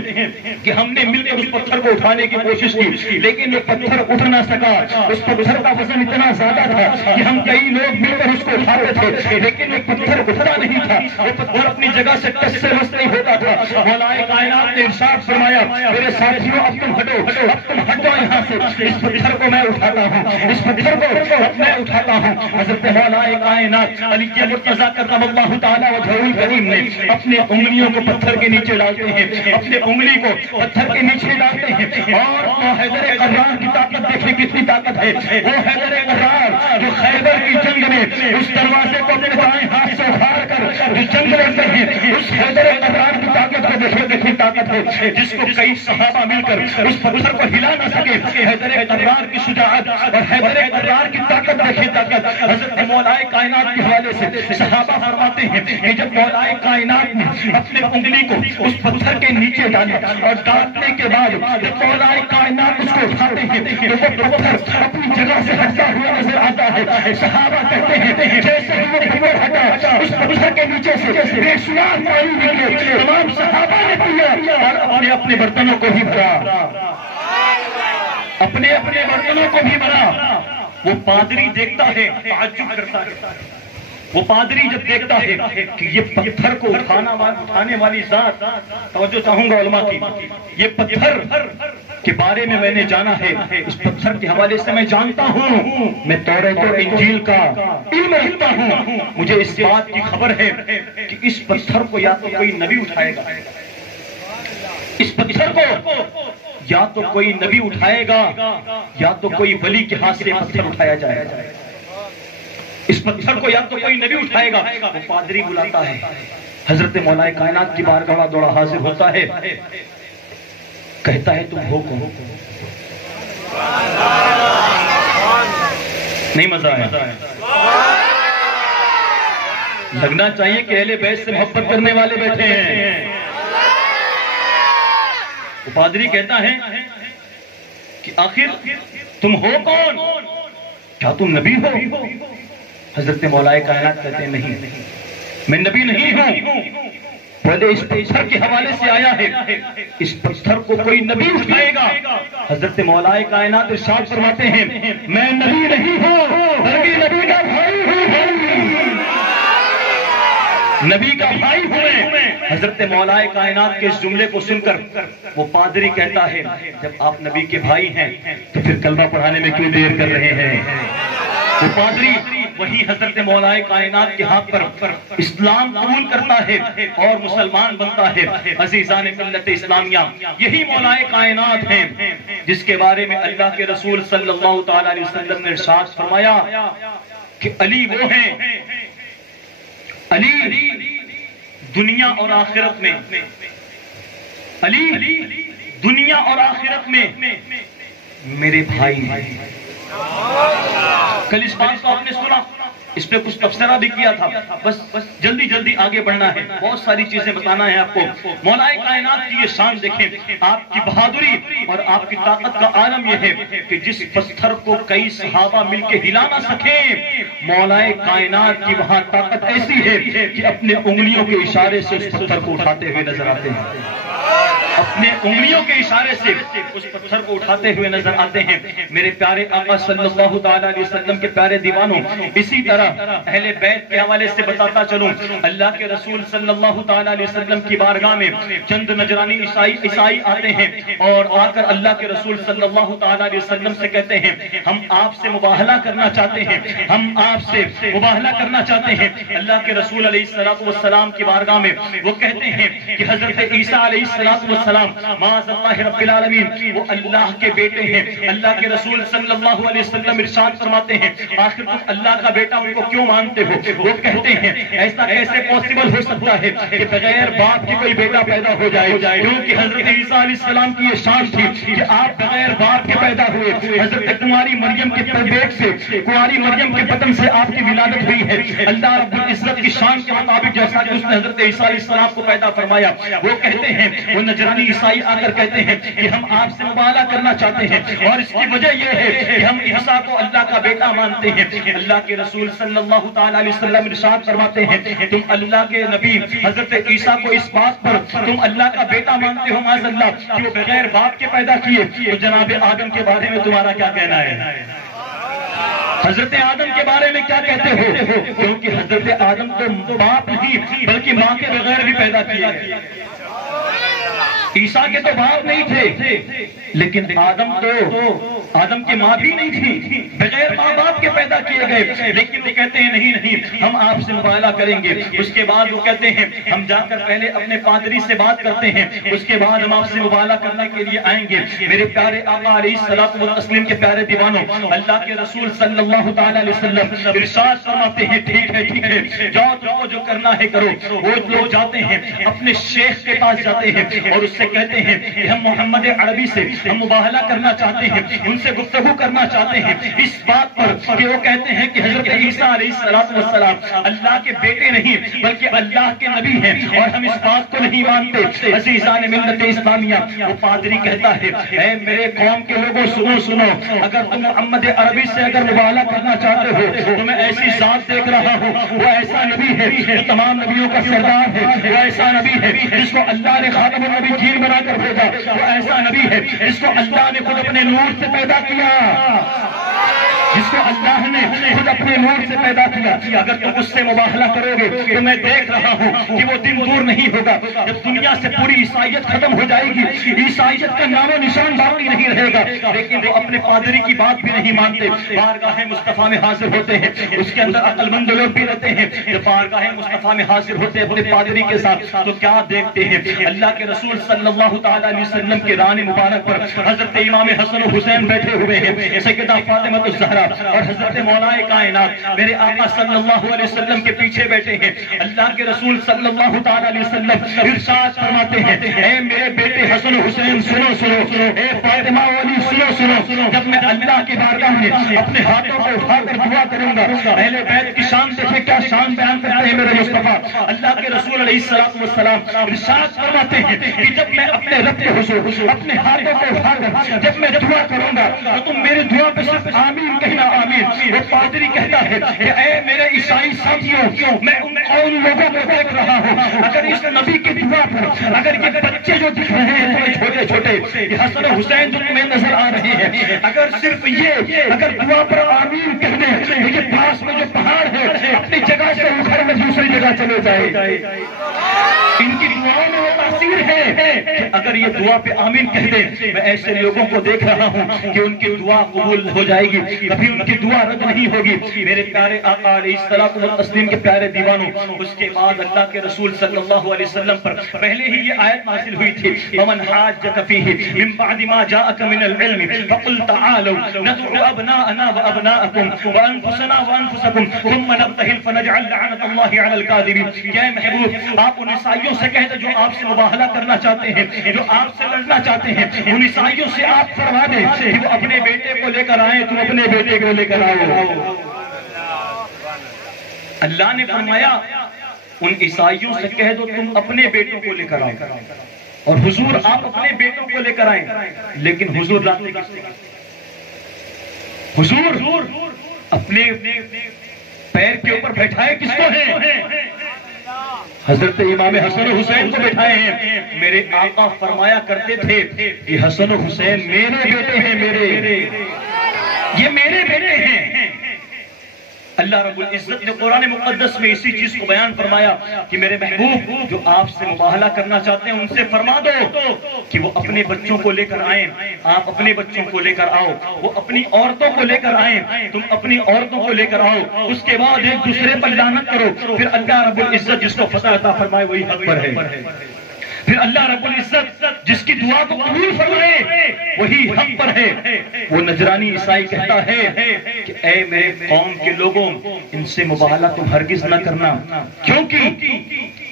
کہ ہم نے مل کر اس پتھر کو اٹھانے کی کوشش کی، لیکن وہ پتھر اٹھ نہ سکا۔ اس پتھر کا وزن اتنا زیادہ تھا کہ ہم کئی لوگ مل کر اس کو اٹھاتے تھے، لیکن وہ پتھر اٹھتا نہیں تھا، وہ پتھر اپنی جگہ سے ٹس سے مس نہیں ہوتا تھا۔ مولا کائنات نے ارشاد فرمایا میرے ساتھیوں اب تم ہٹو، اب تم ہٹو یہاں سے، اس پتھر کو میں اٹھاتا ہوں، اس پتھر کو میں اٹھاتا ہوں۔ حضرت مولا کائنات علی مرتضیٰ کرم اللہ تعالی وجہ الکریم نے اپنے انگلیوں کو پتھر کے نیچے ڈالتے ہیں، اپنے انگلی کو پتھر کے نیچے ڈالتے ہیں، اور حیدر قرار کی طاقت دیکھیں کتنی طاقت ہے۔ وہ حیدر قرار جو خیبر کی جنگ میں اس دروازے کو اپنے دائیں ہاتھ سے اٹھا کر جو جنگ لڑتے ہیں، اس حیدر قرار کی طاقت کو دیکھیں کتنی طاقت ہے، جس کو کئی صحابہ مل کر اس پتھر کو ہلا نہ سکے۔ حیدر قرار کی شجاعت اور حیدر قرار کی طاقت دیکھیں، طاقت۔ حضرت مولا کائنات کے حوالے سے صحابہ فرماتے ہیں کہ جب مولا کائنات نے اپنے انگلی کو اس پتھر کے نیچے ڈالا اور ڈالنے کے بعد جب مولا کائنات اس کو اٹھاتے ہیں تو وہ پتھر اپنی جگہ سے ہٹتا ہوا نظر آتا ہے۔ صحابہ کہتے ہیں جیسے وہ پتھر ہٹا، اس پتھر کے نیچے سے بے شمار پانی نکلے، تمام صحابہ نے پیا اور اپنے اپنے برتنوں کو بھی بھرا، اپنے اپنے برتنوں کو بھی بھرا۔ وہ پادری دیکھتا ہے، تعجب کرتا ہے۔ وہ پادری جب دیکھتا ہے کہ یہ پتھر کو اٹھانے والی ذات، توجہ چاہوں گا علماء کی، یہ پتھر کے بارے میں میں نے جانا ہے، اس پتھر کے حوالے سے میں جانتا ہوں، میں توریت و انجیل کا علم رکھتا ہوں، مجھے اس بات کی خبر ہے کہ اس پتھر کو یا تو کوئی نبی اٹھائے گا، اس پتھر کو یا تو کوئی نبی اٹھائے گا یا تو کوئی ولی کے ہاتھ سے پتھر اٹھایا جائے گا۔ اس پتھر کو یا تو کوئی نبی اٹھائے گا۔ وہ پادری بلاتا ہے، حضرت مولا کائنات کی بارگاہ دوڑا حاضر ہوتا ہے، کہتا ہے تم ہو کون؟ نہیں مزہ آیا؟ لگنا چاہیے کہ اہل بیت سے محبت کرنے والے بیٹھے ہیں۔ وہ پادری کہتا ہے کہ آخر تم ہو کون؟ کیا تم نبی ہو؟ حضرت مولا کائنات کہتے ہیں نہیں، میں نبی نہیں ہوں، پہلے اس پتھر کے حوالے سے آیا ہے، اس پتھر کو کوئی نبی اٹھائے گا۔ حضرت مولا کائنات ارشاد فرماتے ہیں میں نبی نہیں ہوں بلکہ نبی کا بھائی ہوں، نبی کا بھائی ہوں۔ حضرت مولا کائنات کے اس جملے کو سن کر وہ پادری کہتا ہے جب آپ نبی کے بھائی ہیں تو پھر کلمہ پڑھانے میں کیوں دیر کر رہے ہیں؟ وہ پادری وہی حضرت مولا کائنات کے ہاتھ پر اسلام قبول کرتا ہے اور مسلمان بنتا ہے۔ عزیزان ملت اسلامیہ، یہی مولا کائنات ہیں جس کے بارے میں اللہ کے رسول صلی اللہ تعالی علیہ وسلم نے ارشاد فرمایا کہ علی وہ ہیں، علی دنیا اور آخرت میں، علی دنیا اور آخرت میں میرے بھائی ہیں۔ کل اس بات کو آپ نے سنا، اس پہ کچھ تبصرہ بھی کیا تھا، بس جلدی آگے بڑھنا ہے، بہت ساری چیزیں بتانا ہے آپ کو۔ مولا کائنات کی یہ شان دیکھیں، آپ کی بہادری اور آپ کی طاقت کا عالم یہ ہے کہ جس پتھر کو کئی صحابہ مل کے ہلا نہ سکیں، مولا کائنات کی وہاں طاقت ایسی ہے کہ اپنے انگلیوں کے اشارے سے اس پتھر کو اٹھاتے ہوئے نظر آتے ہیں، اپنے انگلیوں کے اشارے سے اس پتھر کو اٹھاتے ہوئے نظر آتے ہیں۔ میرے پیارے آقا صلی اللہ تعالیٰ علیہ وسلم کے پیارے دیوانوں، اسی طرح اہل بیت کے حوالے سے بتاتا چلوں، اللہ کے رسول صلی اللہ تعالیٰ علیہ وسلم کی بارگاہ میں چند نجرانی عیسائی آتے ہیں اور آ کر اللہ کے رسول صلی اللہ تعالیٰ علیہ وسلم سے کہتے ہیں ہم آپ سے مباہلہ کرنا چاہتے ہیں، ہم آپ سے مباہلہ کرنا چاہتے ہیں۔ اللہ کے رسول علیہ السلام کی بارگاہ میں وہ کہتے ہیں کہ حضرت عیسیٰ علیہ السلام معاذ اللہ رب العالمین وہ اللہ کے بیٹے ہیں۔ اللہ کے رسول صلی اللہ علیہ وسلم ارشاد فرماتے ہیں آخر تم اللہ کا بیٹا ان کو کیوں مانتے ہو؟ وہ کہتے ہیں ایسا کیسے پاسبل ہو سکتا ہے کہ بغیر باپ کے کوئی بیٹا پیدا ہو جائے، کیونکہ حضرت عیسیٰ علیہ السلام کی یہ شان تھی کہ آپ بغیر باپ کے پیدا ہوئے۔ حضرت کنواری مریم کے پیٹ سے، کنواری مریم کے بطن سے آپ کی ولادت ہوئی ہے۔ اللہ رب العزت کی شان کے مطابق جیسا کہ اس نے حضرت عیسیٰ علیہ السلام کو پیدا فرمایا، وہ کہتے ہیں وہ نجرانی عیسائی آ کر کہتے ہیں کہ ہم آپ سے مباہلہ کرنا چاہتے ہیں اور اس کی وجہ یہ ہے کہ ہم عیسیٰ کو اللہ کا بیٹا مانتے ہیں۔ اللہ کے رسول صلی اللہ تعالیٰ علیہ وسلم ارشاد فرماتے ہیں تم اللہ کے نبی حضرت عیسیٰ کو اس بات پر تم اللہ کا بیٹا مانتے ہو معاذ اللہ کہ وہ بغیر باپ کے پیدا کیے، تو جناب آدم کے بارے میں تمہارا کیا کہنا ہے؟ حضرت آدم کے بارے میں کیا کہتے ہو؟ کیونکہ حضرت آدم تو باپ نہیں بلکہ ماں کے بغیر بھی پیدا کیے گئے۔ عیسیٰ کے تو باپ نہیں تھے لیکن آدم کی ماں بھی نہیں تھی، بغیر ماں باپ کے پیدا کیے گئے، لیکن وہ کہتے ہیں نہیں ہم آپ سے مباہلہ کریں گے۔ اس کے بعد وہ کہتے ہیں ہم جا کر پہلے اپنے پادری سے بات کرتے ہیں، اس کے بعد ہم آپ سے مباہلہ کرنے کے لیے آئیں گے۔ میرے پیارے آقا علیہ الصلوۃ والتسلیم کے پیارے دیوانوں، اللہ کے رسول صلی اللہ تعالیٰ علیہ وسلم ارشاد فرماتے ہیں ٹھیک ہے جاؤ جو کرنا ہے کرو۔ وہ لوگ جاتے ہیں اپنے شیخ کے پاس جاتے ہیں اور اس سے کہتے ہیں کہ ہم محمد عربی سے ہم مباہلہ کرنا چاہتے ہیں، ان سے گفتگو کرنا چاہتے ہیں اس بات پر کہ وہ کہتے ہیں کہ حضرت عیسیٰ علیہ السلام اللہ کے بیٹے نہیں بلکہ اللہ کے نبی ہیں اور ہم اس بات کو نہیں مانتے۔ عزیزان ملت اسلامیہ، وہ پادری کہتا ہے اے میرے قوم کے لوگوں سنو، اگر تم محمد عربی سے اگر مباہلہ کرنا چاہتے ہو تو میں ایسی ذات دیکھ رہا ہوں، وہ ایسا نبی ہے جو تمام نبیوں کا سردار ہے، وہ ایسا نبی ہے جس کو اللہ نے خاتم النبی جین بنا کر بھیجا، وہ ایسا نبی ہے جس کو اللہ نے خود اپنے نور سے پیدا کیا، جس کو اللہ نے خود اپنے نور سے پیدا کیا۔ اگر تم اس سے مباہلہ کرو گے تو میں دیکھ رہا ہوں کہ وہ دن دور نہیں ہوگا جب دنیا سے پوری عیسائیت ختم ہو جائے گی، عیسائیت کا نام و نشان باقی نہیں رہے گا، لیکن وہ اپنے پادری کی بات بھی نہیں مانتے۔ بارگاہ مصطفیٰ میں حاضر ہوتے ہیں، اس کے اندر عقل مند لوگ بھی رہتے ہیں، جب بارگاہ مصطفیٰ میں حاضر ہوتے ہیں اپنے پادری کے ساتھ تو کیا دیکھتے ہیں؟ اللہ کے رسول صلی اللہ تعالیٰ علیہ وسلم کے ران مبارک پر حضرت امام حسن و حسین بیٹھے ہوئے ہیں، سیدہ فاطمہ الزہرا اور حضرت مولا کائنات میرے آقا صلی اللہ علیہ وسلم کے پیچھے بیٹھے ہیں۔ اللہ کے رسول صلی اللہ تعالیٰ علیہ وسلم ارشاد فرماتے ہیں اے میرے بیٹے حسن و حسین سنو، اے فاطمہ والی سنو، جب میں اللہ کی بارگاہ میں اپنے ہاتھوں کو اٹھا کر دعا کروں گا، اہل بیت کی شان دیکھیں کیا شان بیان کرتے ہیں میرے مصطفیٰ۔ اللہ کے رسول علیہ السلام ارشاد فرماتے ہیں کہ جب میں اپنے رب کے حضور اپنے ہاتھوں کو اٹھا کر جب میں دعا کروں گا تو تم میری دعا پہ صرف آمین کہنا، آمین۔ وہ پادری کہتا ہے کہ اے میرے عیسائی ساتھیوں، میں ان لوگوں کو دیکھ رہا ہوں، اگر اس نبی کی دعا پر اگر یہ بچے جو دکھ رہے ہیں تمہیں چھوٹے یہ حسن و حسین جو تمہیں نظر آ رہے ہیں، اگر صرف یہ اگر دعا پر آمین کہنے تو یہ پاس میں جو پہاڑ ہے اپنی جگہ سے اکھڑ میں دوسری جگہ چلے جائے۔ ان کی دعاؤں میں ہوتا تاثیر ہے کہ اگر یہ دعا پہ آمین کہہ دیں، میں ایسے لوگوں کو دیکھ رہا ہوں کہ ان کی دعا قبول ہو جائے گی، کبھی ان کی دعا رد نہیں ہوگی۔ میرے پیارے آقا علیہ الصلوۃ والتسلیم کے پیارے دیوانوں، اس کے بعد اللہ کے رسول صلی اللہ علیہ وسلم پر پہلے ہی یہ آیت نازل ہوئی تھی، وَمَنْ حَاجَّكَ فِيهِ مِنْ بَعْدِ مَا جَاءَكَ مِنَ الْعِلْمِ فَقُلْ تَعَالَوْا نَدْعُ أَبْنَاءَنَا وَأَبْنَاءَكُمْ وَأَنفُسَنَا وَأَنفُسَكُمْ ثُمَّ نَبْتَهِلْ فَنَجْعَلْ لَعْنَةَ اللَّهِ عَلَى الْكَاذِبِينَ۔ کیا محبوب آپ ان عیسائیوں سے کہہ دیں جو آپ سے مباہلہ کرنا چاہتے ہیں، جو آپ سے لڑنا چاہتے ہیں، ان عیسائیوں سے آپ فرما دیں کہ وہ اپنے بیٹے کو لے کر آئیں، تم اپنے بیٹے کو لے کر آؤ۔ اللہ نے فرمایا ان عیسائیوں سے کہہ دو تم اپنے بیٹوں کو لے کر آؤ، اور حضور آپ اپنے بیٹوں کو لے کر آئیں، لیکن حضور لاتے کس سے؟ حضور اپنے پیر کے اوپر بیٹھائے کس کو ہیں؟ حضرت امام حسن و حسین کو بیٹھائے ہیں۔ میرے آقا فرمایا کرتے تھے کہ حسن و حسین میرے بیٹے ہیں، یہ میرے بیٹے ہیں۔ اللہ رب العزت نے قرآن مقدس میں اسی چیز کو بیان فرمایا کہ میرے محبوب جو آپ سے مباہلہ کرنا چاہتے ہیں ان سے فرما دو کہ وہ اپنے بچوں کو لے کر آئیں، آپ اپنے بچوں کو لے کر آؤ، وہ اپنی عورتوں کو لے کر آئیں، تم اپنی عورتوں کو لے کر آؤ، اس کے بعد ایک دوسرے پر لعنت کرو، پھر اللہ رب العزت جس کو فتح عطا فرمائے وہی حق پر ہے۔ پھر اللہ رب العزت جس کی دعا کو قبول فرمائے وہی حق پر ہے۔ وہ نجرانی عیسائی کہتا ہے کہ اے میرے قوم کے لوگوں، ان سے مباہلہ تم ہرگز نہ کرنا، کیونکہ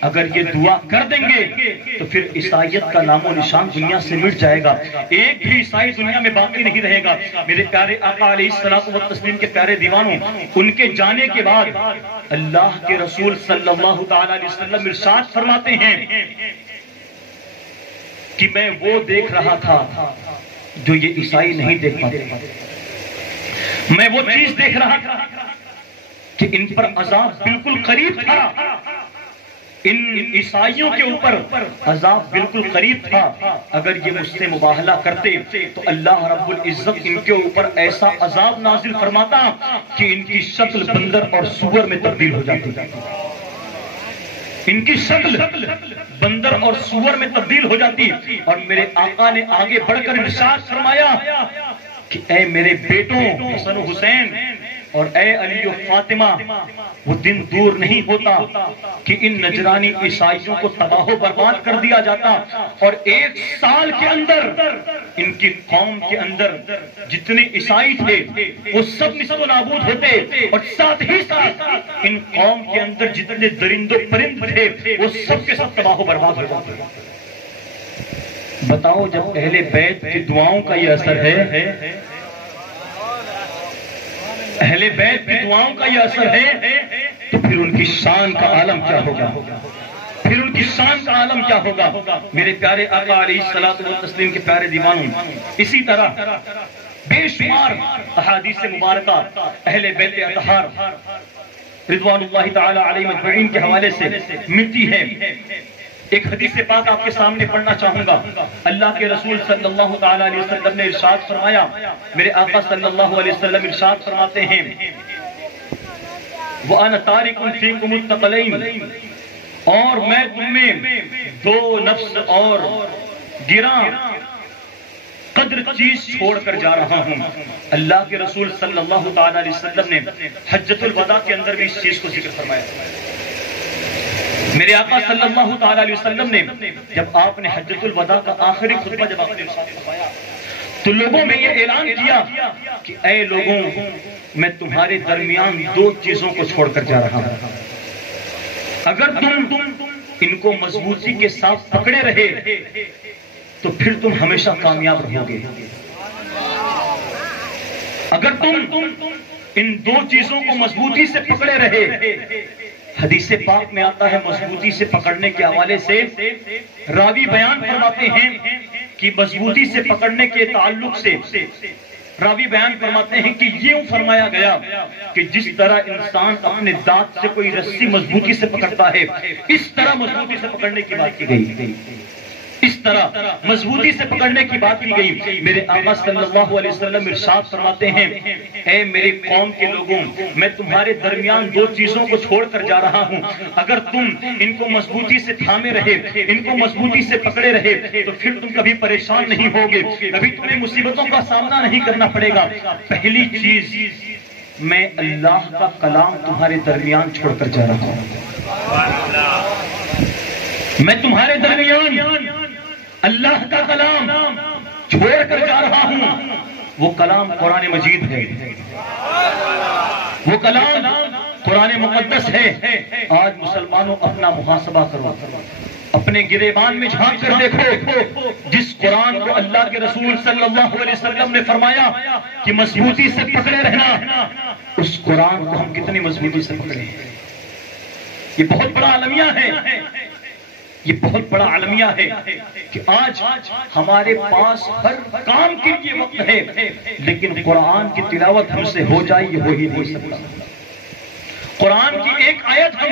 اگر یہ دعا کر دیں گے تو پھر عیسائیت کا نام و نشان دنیا سے مٹ جائے گا، ایک بھی عیسائی دنیا میں باقی نہیں رہے گا۔ میرے پیارے آقا علیہ الصلوۃ والتسلیم کے پیارے دیوانوں، ان کے جانے کے بعد اللہ کے رسول صلی اللہ تعالی علیہ وسلم ارشاد فرماتے ہیں کہ میں وہ دیکھ رہا تھا جو یہ عیسائی نہیں دیکھ پاتے، میں وہ چیز دیکھ رہا تھا کہ ان پر عذاب بالکل قریب تھا، ان عیسائیوں کے اوپر عذاب بالکل قریب تھا۔ اگر یہ مجھ سے مباہلہ کرتے تو اللہ رب العزت ان کے اوپر ایسا عذاب نازل فرماتا کہ ان کی شکل بندر اور سور میں تبدیل ہو جاتی، ان کی شکل بندر اور سور میں تبدیل ہو جاتی۔ اور میرے آقا نے آگے بڑھ کر ارشاد فرمایا کہ اے میرے بیٹوں حسن و حسین اور اے علی و فاطمہ، وہ دن دور نہیں ہوتا کہ ان نجرانی عیسائیوں کو تباہ و برباد کر دیا جاتا، اور 1 سال کے اندر ان کی قوم کے اندر جتنے عیسائی تھے وہ سب نصف و نابود ہوتے، اور ساتھ ہی ساتھ ان قوم کے اندر جتنے درند و پرند تھے وہ سب کے سب تباہ و برباد ہو جاتے۔ بتاؤ جب اہل بیت کی دعاؤں کا یہ اثر ہے، اہل بیت کی دعاؤں کا یہ اثر ہے، تو پھر ان کی شان کا عالم کیا ہوگا، پھر ان کی شان کا عالم کیا ہوگا۔ میرے پیارے آقا علیہ الصلوۃ والتسلیم کے پیارے دیوانوں، اسی طرح بے شمار احادیث مبارکہ اہل بیت اطہار رضوان اللہ تعالی علیہم اجمعین کے حوالے سے ملتی ہے۔ ایک حدیث پاک آپ کے سامنے پڑھنا چاہوں گا۔ اللہ کے رسول صلی اللہ تعالی علیہ وسلم نے ارشاد فرمایا، میرے آقا صلی اللہ علیہ وسلم ارشاد فرماتے ہیں، وَأَنَا تَارِكٌ فِيكُمُ الثَّقَلَيْنِ، اور میں تم میں 2 نفس اور گراں قدر چیز چھوڑ کر جا رہا ہوں۔ اللہ کے رسول صلی اللہ تعالی علیہ وسلم نے حجۃ الوداع کے اندر بھی اس چیز کو ذکر فرمایا۔ میرے آقا صلی اللہ تعالی علیہ وسلم نے جب آپ نے حجۃ الوداع کا آخری خطبہ جب آپ نے فرمایا تو لوگوں میں یہ اعلان کیا کہ اے لوگوں، میں تمہارے درمیان 2 چیزوں کو چھوڑ کر جا رہا ہوں، اگر تم ان کو مضبوطی کے ساتھ پکڑے رہے تو پھر تم ہمیشہ کامیاب رہو گے، اگر تم ان 2 چیزوں کو مضبوطی سے پکڑے رہے۔ حدیث پاک میں آتا ہے مضبوطی سے پکڑنے کے حوالے سے راوی بیان فرماتے ہیں کہ مضبوطی سے پکڑنے کے تعلق سے راوی بیان فرماتے ہیں کہ یوں فرمایا گیا کہ جس طرح انسان اپنے دانت سے کوئی رسی مضبوطی سے پکڑتا ہے، اس طرح مضبوطی سے پکڑنے کی بات کی گئی۔ اس طرح مضبوطی سے پکڑنے کی بات کی گئی۔ میرے آقا صلی اللہ علیہ وسلم ارشاد فرماتے ہیں، اے میرے قوم کے لوگوں، میں تمہارے درمیان دو چیزوں کو چھوڑ کر جا رہا ہوں، اگر تم ان کو مضبوطی سے تھامے رہے، ان کو مضبوطی سے پکڑے رہے تو پھر تم کبھی پریشان نہیں ہوگے، کبھی تمہیں مصیبتوں کا سامنا نہیں کرنا پڑے گا۔ پہلی چیز، میں اللہ کا کلام تمہارے درمیان چھوڑ کر جا رہا ہوں۔ میں تمہارے درمیان اللہ کا کلام چھوڑ کر جا رہا ہوں۔ وہ کلام قرآن مجید ہے، وہ کلام قرآن مقدس ہے۔ آج مسلمانوں اپنا محاسبہ کرو، اپنے گریبان میں جھانک کر دیکھو، جس قرآن کو اللہ کے رسول صلی اللہ علیہ وسلم نے فرمایا کہ مضبوطی سے پکڑے رہنا، اس قرآن کو ہم کتنی مضبوطی سے پکڑے ہیں۔ یہ بہت بڑا المیہ ہے، یہ بہت بڑا المیہ ہے کہ آج ہمارے پاس ہر کام کے لیے وقت ہے، لیکن قرآن کی تلاوت ہم سے ہو جائے یہ ہو ہی نہیں سکتا۔ قرآن کی ایک آیت ہم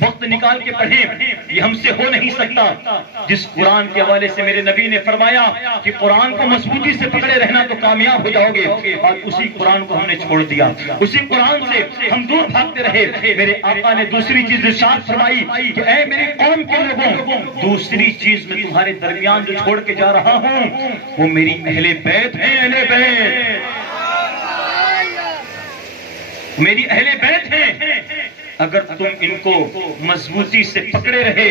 وقت نکال کے پڑھیں، یہ ہم سے ہو نہیں سکتا۔ جس قرآن کے حوالے سے میرے نبی نے فرمایا کہ قرآن کو مضبوطی سے پکڑے رہنا تو کامیاب ہو جاؤ گے، اور اسی قرآن کو ہم نے چھوڑ دیا، اسی قرآن سے ہم دور بھاگتے رہے۔ میرے آقا نے دوسری چیز ارشاد فرمائی کہ اے میری قوم کے لوگوں، دوسری چیز میں تمہارے درمیان جو چھوڑ کے جا رہا ہوں وہ میری اہل بیت ہیں، اہل بیت، میری اہل بیت ہیں۔ اگر تم ان کو مضبوطی سے پکڑے رہے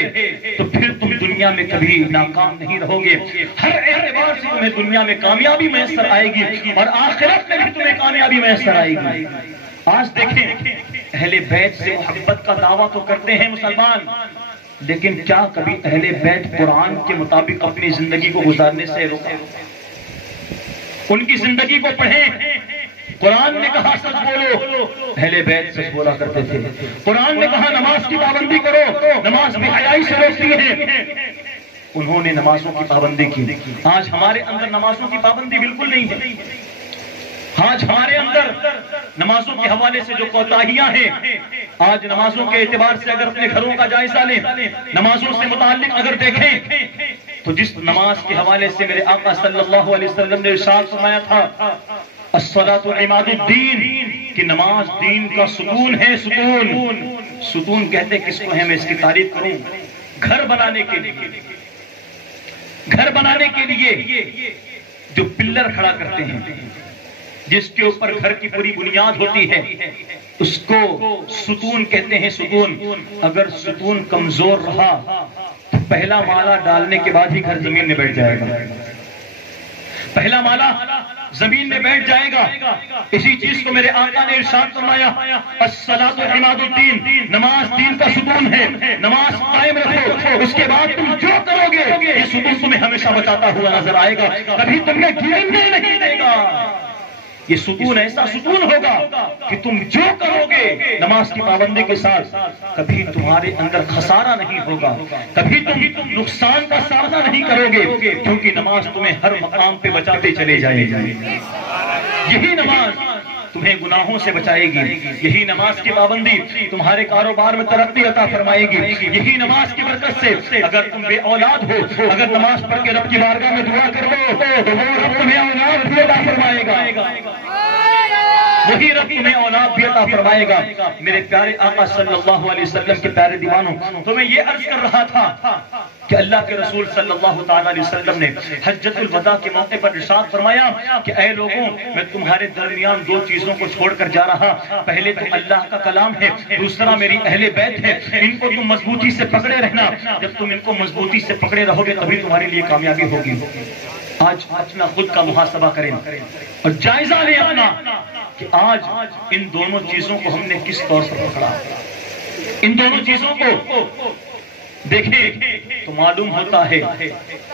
تو پھر تم دنیا میں کبھی ناکام نہیں رہو گے، ہر اعتبار سے تمہیں دنیا میں کامیابی میسر آئے گی اور آخرت میں بھی تمہیں کامیابی میسر آئے گی۔ آج دیکھیں، اہل بیت سے محبت کا دعویٰ تو کرتے ہیں مسلمان، لیکن کیا کبھی اہل بیت قرآن کے مطابق اپنی زندگی کو گزارنے سے روکا؟ ان کی زندگی کو پڑھیں، قرآن نے کہا سچ بولو، اہل بیت سچ بولا کرتے تھے۔ قرآن نے کہا نماز کی پابندی کرو، نماز بے حیائی سے روکتی ہے، انہوں نے نمازوں کی پابندی کی۔ آج ہمارے اندر نمازوں کی پابندی بالکل نہیں ہے۔ آج ہمارے اندر نمازوں کے حوالے سے جو کوتاہیاں ہیں، آج نمازوں کے اعتبار سے اگر اپنے گھروں کا جائزہ لیں، نمازوں سے متعلق اگر دیکھیں تو جس نماز کے حوالے سے میرے آقا صلی اللہ علیہ وسلم نے ارشاد فرمایا تھا الصلاۃ عماد الدین، کہ نماز دین کا ستون ہے۔ ستون، ستون کہتے کس کو ہے؟ میں اس کی تعریف کروں، گھر بنانے کے لیے، گھر بنانے کے لیے جو پلر کھڑا کرتے ہیں، جس کے اوپر گھر کی پوری بنیاد ہوتی ہے، اس کو ستون کہتے ہیں۔ ستون، اگر ستون کمزور رہا تو پہلا مالا ڈالنے کے بعد ہی گھر زمین میں بیٹھ جائے گا، پہلا مالا زمین میں بیٹھ جائے گا۔ اسی چیز کو میرے آقا نے ارشاد فرمایا الصلاۃ عماد الدین، نماز دین کا ستون ہے، نماز قائم رکھو، اس کے بعد تم جو کرو گے یہ ستون تمہیں ہمیشہ بچاتا ہوا نظر آئے گا، کبھی تمہیں گرنے نہیں دے گا۔ یہ ستون ایسا ستون ہوگا کہ تم جو کرو گے نماز کی پابندی کے ساتھ کبھی تمہارے اندر خسارہ نہیں ہوگا، کبھی تم نقصان کا سامنا نہیں کرو گے، کیونکہ نماز تمہیں ہر مقام پہ بچاتے چلے جائے گی۔ یہی نماز تمہیں گناہوں سے بچائے گی، یہی نماز کی پابندی تمہارے کاروبار میں ترقی عطا فرمائے گی، یہی نماز کی برکت سے اگر تم بے اولاد ہو، اگر نماز پڑھ کے رب کی بارگاہ میں دعا کرو تو وہ رب تمہیں اولاد بھی عطا فرمائے گا، وہی رب تمہیں اولاد بھی عطا فرمائے گا۔ میرے پیارے آقا صلی اللہ علیہ وسلم کے پیارے دیوانوں، تو میں یہ عرض کر رہا تھا کہ اللہ کے رسول صلی اللہ تعالیٰ علیہ وسلم نے حجۃ الوداع کے موقع پر ارشاد فرمایا کہ اے لوگوں، میں تمہارے درمیان دو چیزوں کو چھوڑ کر جا رہا، پہلے تو اللہ کا کلام ہے، دوسرا میری اہل بیت ہے، ان کو تم مضبوطی سے پکڑے رہنا، جب تم ان کو مضبوطی سے پکڑے رہو گے تبھی تمہارے لیے کامیابی ہوگی۔ آج اپنا خود کا محاسبہ کریں اور جائزہ لیں اپنا کہ آج ان دونوں چیزوں کو ہم نے کس طور پر پکڑا۔ ان دونوں چیزوں کو دیکھیں تو معلوم ہوتا ہے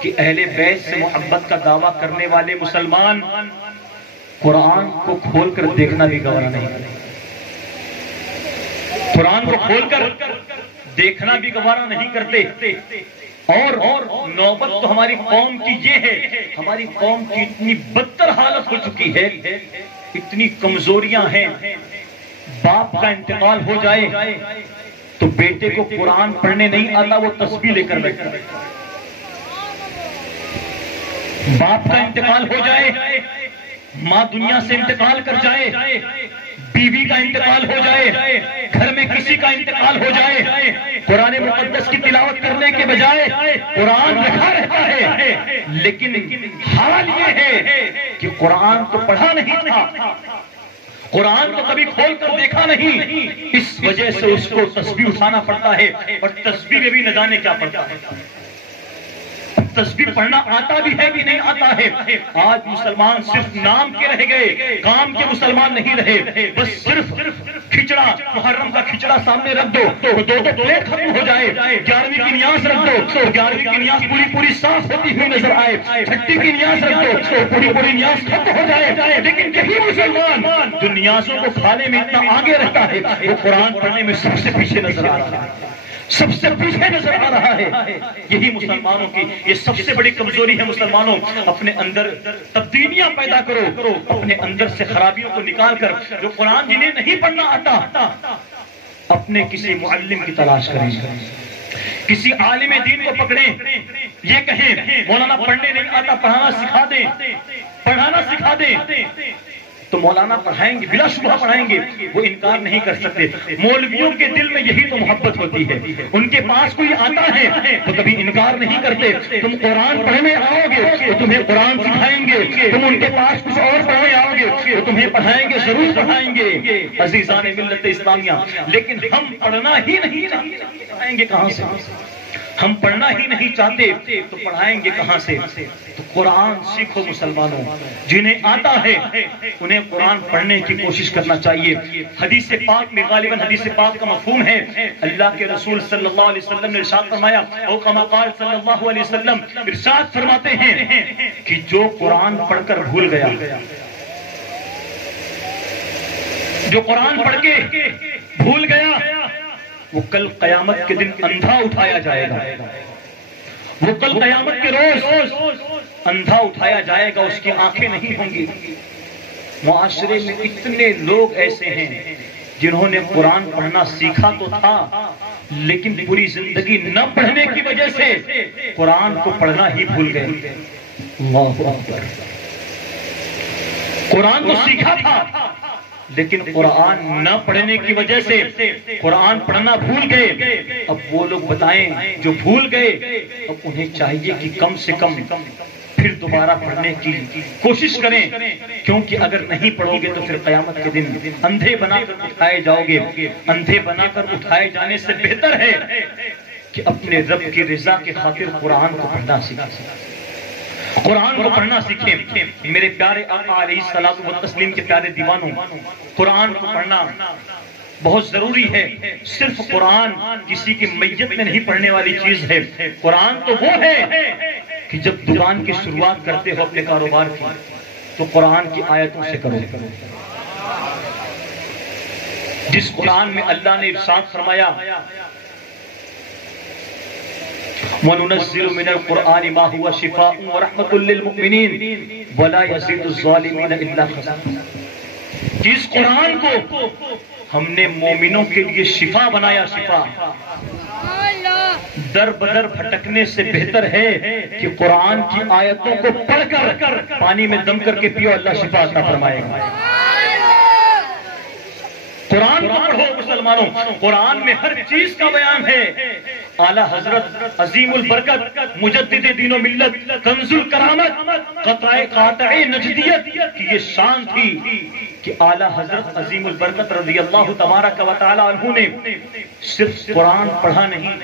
کہ اہل بیت سے محبت کا دعویٰ کرنے والے مسلمان قرآن کو کھول کر دیکھنا بھی گوارا نہیں کرتے، قرآن کو کھول کر دیکھنا بھی گوارا نہیں کرتے۔ اور نوبت تو ہماری قوم کی یہ ہے، ہماری قوم کی اتنی بدتر حالت ہو چکی ہے، اتنی کمزوریاں ہیں، باپ کا انتقال ہو جائے تو بیٹے کو قرآن پڑھنے نہیں آتا، وہ تسبیح لے کر بیٹھتا ہے، باپ کا انتقال ہو جائے، ماں دنیا سے انتقال کر جائے، بیوی کا انتقال ہو جائے، گھر میں کسی کا انتقال ہو جائے، قرآن مقدس کی تلاوت کرنے کے بجائے قرآن رکھا رہتا ہے، لیکن حال یہ ہے کہ قرآن تو پڑھا نہیں تھا، قرآن تو کبھی کھول کر دیکھا نہیں، اس وجہ سے اس کو تسبیح اٹھانا پڑتا ہے، اور تسبیح میں بھی نہ جانے کیا پڑتا ہے۔ تسبیح پڑھنا آتا بھی ہے کہ نہیں آتا ہے؟ آج مسلمان صرف نام کے رہ گئے، کام کے مسلمان نہیں رہے، بس صرف کھچڑا، محرم کا کھچڑا سامنے رکھ دو تو دو پلیٹ ختم ہو جائے، 11ویں کی نیاز رکھ دو تو 11ویں کی نیاز پوری صاف ہوتی ہوئی نظر آئے، 6ٹی کی نیاز رکھ دو تو پوری نیاز ختم ہو جائے، لیکن یہی مسلمان جو نیازوں کو کھانے میں اتنا آگے رہتا ہے وہ قرآن پڑھنے میں سب سے پیچھے نظر آ رہا ہے، سب سے پیچھے نظر آ رہا ہے۔ یہی مسلمانوں کی یہ سب سے بڑی کمزوری ہے۔ مسلمانوں اپنے اندر تبدیلیاں پیدا کرو، اپنے اندر سے خرابیوں کو نکال کر، جو قرآن جنہیں نہیں پڑھنا آتا اپنے کسی معلم کی تلاش کریں، کسی عالم دین کو پکڑیں، یہ کہیں مولانا پڑھنے نہیں آتا پڑھانا سکھا دیں، پڑھانا سکھا دیں، تو مولانا پڑھائیں گے، بلا شبہ پڑھائیں گے، وہ انکار نہیں کر سکتے۔ مولویوں کے دل میں یہی تو محبت ہوتی ہے، ان کے پاس کوئی آتا ہے تو کبھی انکار نہیں کرتے۔ تم قرآن پڑھنے آؤ گے تو تمہیں قرآن سکھائیں گے، تم ان کے پاس کچھ اور پڑھنے آؤ گے تو تمہیں پڑھائیں گے، ضرور پڑھائیں گے عزیزان ملت اسلامیہ۔ لیکن ہم پڑھنا ہی نہیں چاہتے، پڑھائیں گے کہاں سے؟ ہم پڑھنا ہی نہیں چاہتے تو پڑھائیں گے کہاں سے؟ تو قرآن سیکھو مسلمانوں، جنہیں آتا ہے انہیں قرآن پڑھنے کی کوشش کرنا چاہیے۔ حدیث پاک میں غالباً حدیث پاک کا مفہوم ہے، اللہ کے رسول صلی اللہ علیہ وسلم نے ارشاد فرمایا، او کما قال صلی اللہ علیہ وسلم، ارشاد فرماتے ہیں کہ جو قرآن پڑھ کر بھول گیا، جو قرآن پڑھ کے بھول گیا، وہ کل قیامت کے دن اندھا اٹھایا جائے گا، وہ کل قیامت کے روز اندھا اٹھایا جائے گا، اس کی آنکھیں نہیں ہوں گی۔ معاشرے میں اتنے لوگ ایسے ہیں جنہوں نے قرآن پڑھنا سیکھا تو تھا، لیکن پوری زندگی نہ پڑھنے کی وجہ سے قرآن کو پڑھنا ہی بھول گئے۔ اللہ اکبر، قرآن کو سیکھا تھا لیکن قرآن نہ پڑھنے کی وجہ سے قرآن پڑھنا بھول گئے۔ اب وہ لوگ بتائیں جو بھول گئے، اب انہیں چاہیے کہ کم سے کم پھر دوبارہ پڑھنے کی کوشش کریں، کیونکہ اگر نہیں پڑھو گے تو پھر قیامت کے دن اندھے بنا کر اٹھائے جاؤ گے۔ اندھے بنا کر اٹھائے جانے سے بہتر ہے کہ اپنے رب کی رضا کی خاطر قرآن کو پڑھنا سیکھیں، قرآن کو پڑھنا سیکھیں۔ میرے پیارے آقا علیہ الصلوۃ والتسلیم کے پیارے دیوانوں، قرآن کو پڑھنا بہت ضروری ہے۔ صرف قرآن کسی کی میت میں نہیں پڑھنے والی چیز ہے۔ قرآن تو وہ ہے کہ جب دکان کی شروعات کرتے ہو اپنے کاروبار کی تو قرآن کی آیتوں سے کرو۔ جس قرآن میں اللہ نے ارشاد فرمایا، وَنُنَزِّلُ مِنَ الْقُرْآنِ مَا هُوَ شِفَاءٌ وَرَحْمَةٌ لِّلْمُؤْمِنِينَ وَلَا يَزِيدُ الظَّالِمِينَ إِلَّا خَسَارًا۔ جس قرآن کو ہم نے مومنوں کے لیے شفا بنایا، شفا، در بدر بھٹکنے سے بہتر ہے کہ قرآن کی آیتوں کو پڑھ کر پانی میں دم کر کے پیو، اللہ شفا عطا فرمائے گا۔ قرآن کو پڑھو مسلمانوں، قرآن میں ہر چیز کا بیان ہے۔ اعلیٰ حضرت عظیم البرکت مجدد دین و ملت کنز الکرامت قاطع نجدیت کی یہ شان تھی کہ اعلیٰ حضرت عظیم البرکت رضی اللہ تبارک و تعالی عنہ نے صرف قرآن پڑھا نہیں،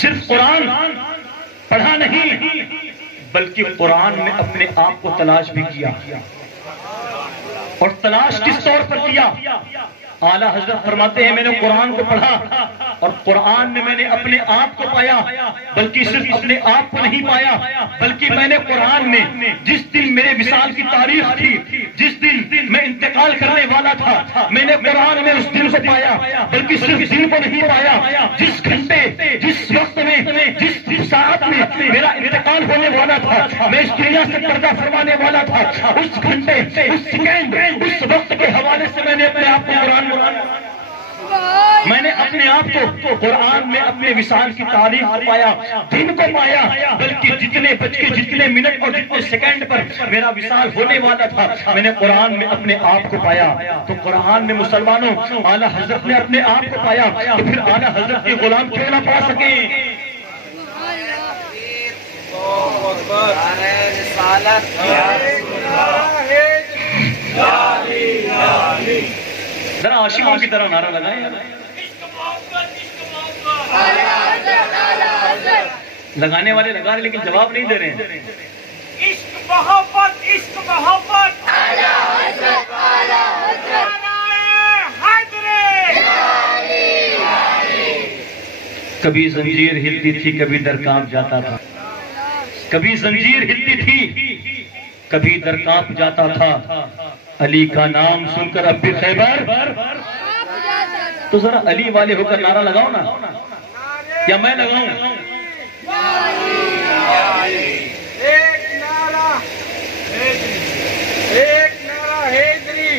صرف قرآن پڑھا نہیں بلکہ قرآن میں اپنے آپ کو تلاش بھی کیا، اور تلاش کس طور پر کیا؟ اعلیٰ حضرت فرماتے ہیں میں نے قرآن کو پڑھا اور قرآن میں نے اپنے آپ کو پایا، بلکہ صرف اپنے آپ کو نہیں پایا بلکہ میں نے قرآن میں جس دن میرے وصال کی تاریخ تھی، جس دن میں انتقال کرنے والا تھا، میں نے قرآن میں اس دن کو پایا، بلکہ صرف دن کو نہیں پایا، جس گھنٹے، جس وقت میں، جس ساعت میں میرا انتقال ہونے والا تھا، میں اس دنیا سے پردہ فرمانے والا تھا، اس گھنٹے، اس سیکنڈ، اس وقت کے حوالے سے میں نے اپنے آپ کو قرآن میں نے اپنے اپنے آپ کو قرآن میں اپنے وصال کی تاریخ کو پایا، دن کو پایا، بلکہ جتنے بج کے جتنے منٹ اور جتنے سیکنڈ پر میرا وصال ہونے والا تھا میں نے قرآن میں اپنے آپ کو پایا۔ تو قرآن میں مسلمانوں اعلیٰ حضرت نے اپنے آپ کو پایا، تو پھر اعلیٰ حضرت کے غلام کیوں نہ پا سکیں؟ ذرا عاشقوں کی طرح نعرہ لگائیں۔ لگانے والے لگا رہے لیکن جواب نہیں دے رہے ہیں۔ عشق محبت، عشق محبت، کبھی زنجیر ہلتی تھی کبھی در کانپ جاتا تھا، کبھی زنجیر ہلتی تھی کبھی در کانپ جاتا تھا، علی کا نام سن کر اب بھی خیبر۔ تو ذرا علی والے ہو کر نعرہ لگاؤ نا، یا میں لگاؤں؟ ایک نعرہ حیدری۔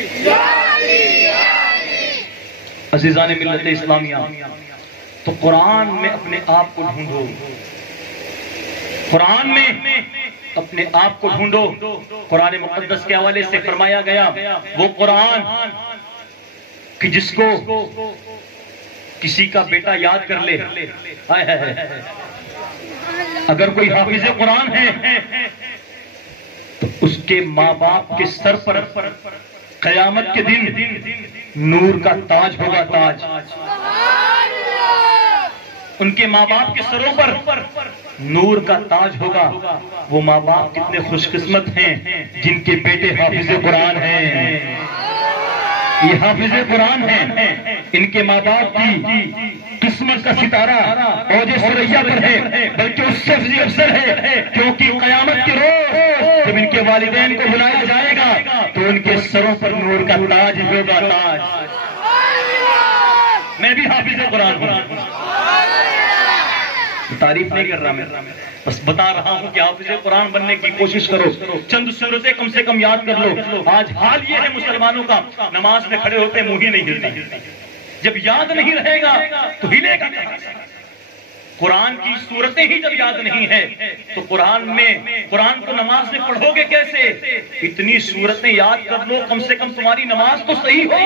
عزیزان ملت اسلامیہ، تو قرآن میں اپنے آپ کو ڈھونڈو، قرآن میں اپنے آپ کو ڈھونڈو۔ قرآن مقدس کے حوالے سے فرمایا گیا وہ قرآن کہ جس کو کسی کا بیٹا یاد کر لے، اگر کوئی حافظ قرآن ہے تو اس کے ماں باپ کے سر پر قیامت کے دن نور کا تاج ہوگا، تاج۔ ان کے ماں باپ کے سروں پر نور کا تاج ہوگا۔ وہ ماں باپ کتنے خوش قسمت ہیں جن کے بیٹے حافظ قرآن ہیں۔ یہ حافظ قرآن ہیں، ان کے ماں باپ کی قسمت کا ستارہ اوج ثریا پر ہے، بلکہ اس سے بھی افضل ہے، کیونکہ قیامت کے روز جب ان کے والدین کو بلایا جائے گا تو ان کے سروں پر نور کا تاج ہوگا، تاج۔ میں بھی حافظ قرآن ہوں، تعریف نہیں کر رہا میں، بس بتا رہا ہوں کہ حافظ قرآن بننے کی کوشش کرو، چند سورتیں کم سے کم یاد کر لو۔ آج حال یہ ہے مسلمانوں کا، نماز میں کھڑے ہوتے منہ ہی نہیں ہلتا۔ جب یاد نہیں رہے گا تو ہلے گا کہاں سے؟ قرآن کی سورتیں ہی جب یاد نہیں ہے تو قرآن کو نماز میں پڑھو گے کیسے؟ اتنی سورتیں یاد کر لو، کم سے کم تمہاری نماز تو صحیح ہو۔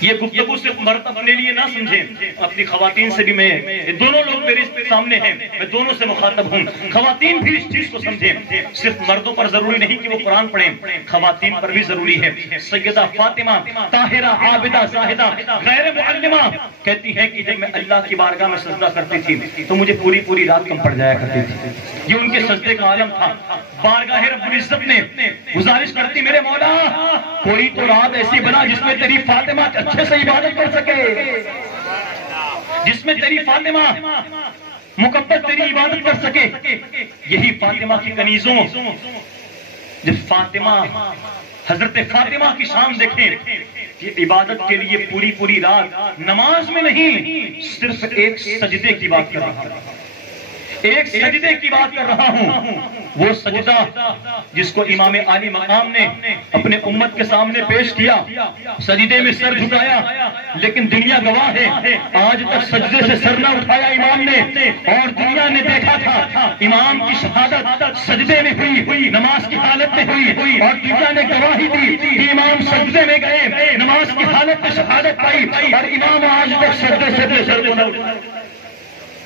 یہ گفتگو صرف مرد اپنے لیے نہ سمجھیں، اپنی خواتین سے بھی، میں دونوں لوگ میرے سامنے ہیں، میں دونوں سے مخاطب ہوں، خواتین بھی اس چیز کو سمجھیں۔ صرف مردوں پر ضروری نہیں کہ وہ قرآن پڑھیں، خواتین پر بھی ضروری ہے۔ سیدہ فاطمہ طاہرہ عابدہ زاہدہ غیر معلمہ کہتی ہے کہ جب میں اللہ کی بارگاہ میں سجدہ کرتی تھی تو مجھے پوری رات کم پڑ جایا کرتی تھی۔ یہ ان کے سجدے کا عالم تھا۔ بارگاہ رب العزت نے گزارش کرتی میرے مولا کوئی تو رات ایسی بنا جس میں تیری فاطمہ اچھے سے عبادت کر سکے، جس میں تیری فاطمہ مکمل تیری عبادت کر سکے۔ یہی فاطمہ کی کنیزوں، جب فاطمہ حضرت فاطمہ کی شان دیکھیں کہ عبادت کے لیے پوری رات نماز میں نہیں، صرف ایک سجدے کی بات کر رہا ہوں، ایک سجدے کی بات کر رہا ہوں۔ وہ سجدہ جس کو امام عالی مقام نے اپنے امت کے سامنے پیش کیا، سجدے میں سر جھکایا، لیکن دنیا گواہ ہے آج تک سجدے سے سر نہ اٹھایا امام نے، اور دنیا نے دیکھا تھا امام کی شہادت سجدے میں ہوئی، نماز کی حالت میں ہوئی، اور دنیا نے گواہی دی کہ امام سجدے میں گئے، نماز کی حالت میں شہادت پائی، اور امام آج تک سجدے سے سر کو نہ اٹھایا۔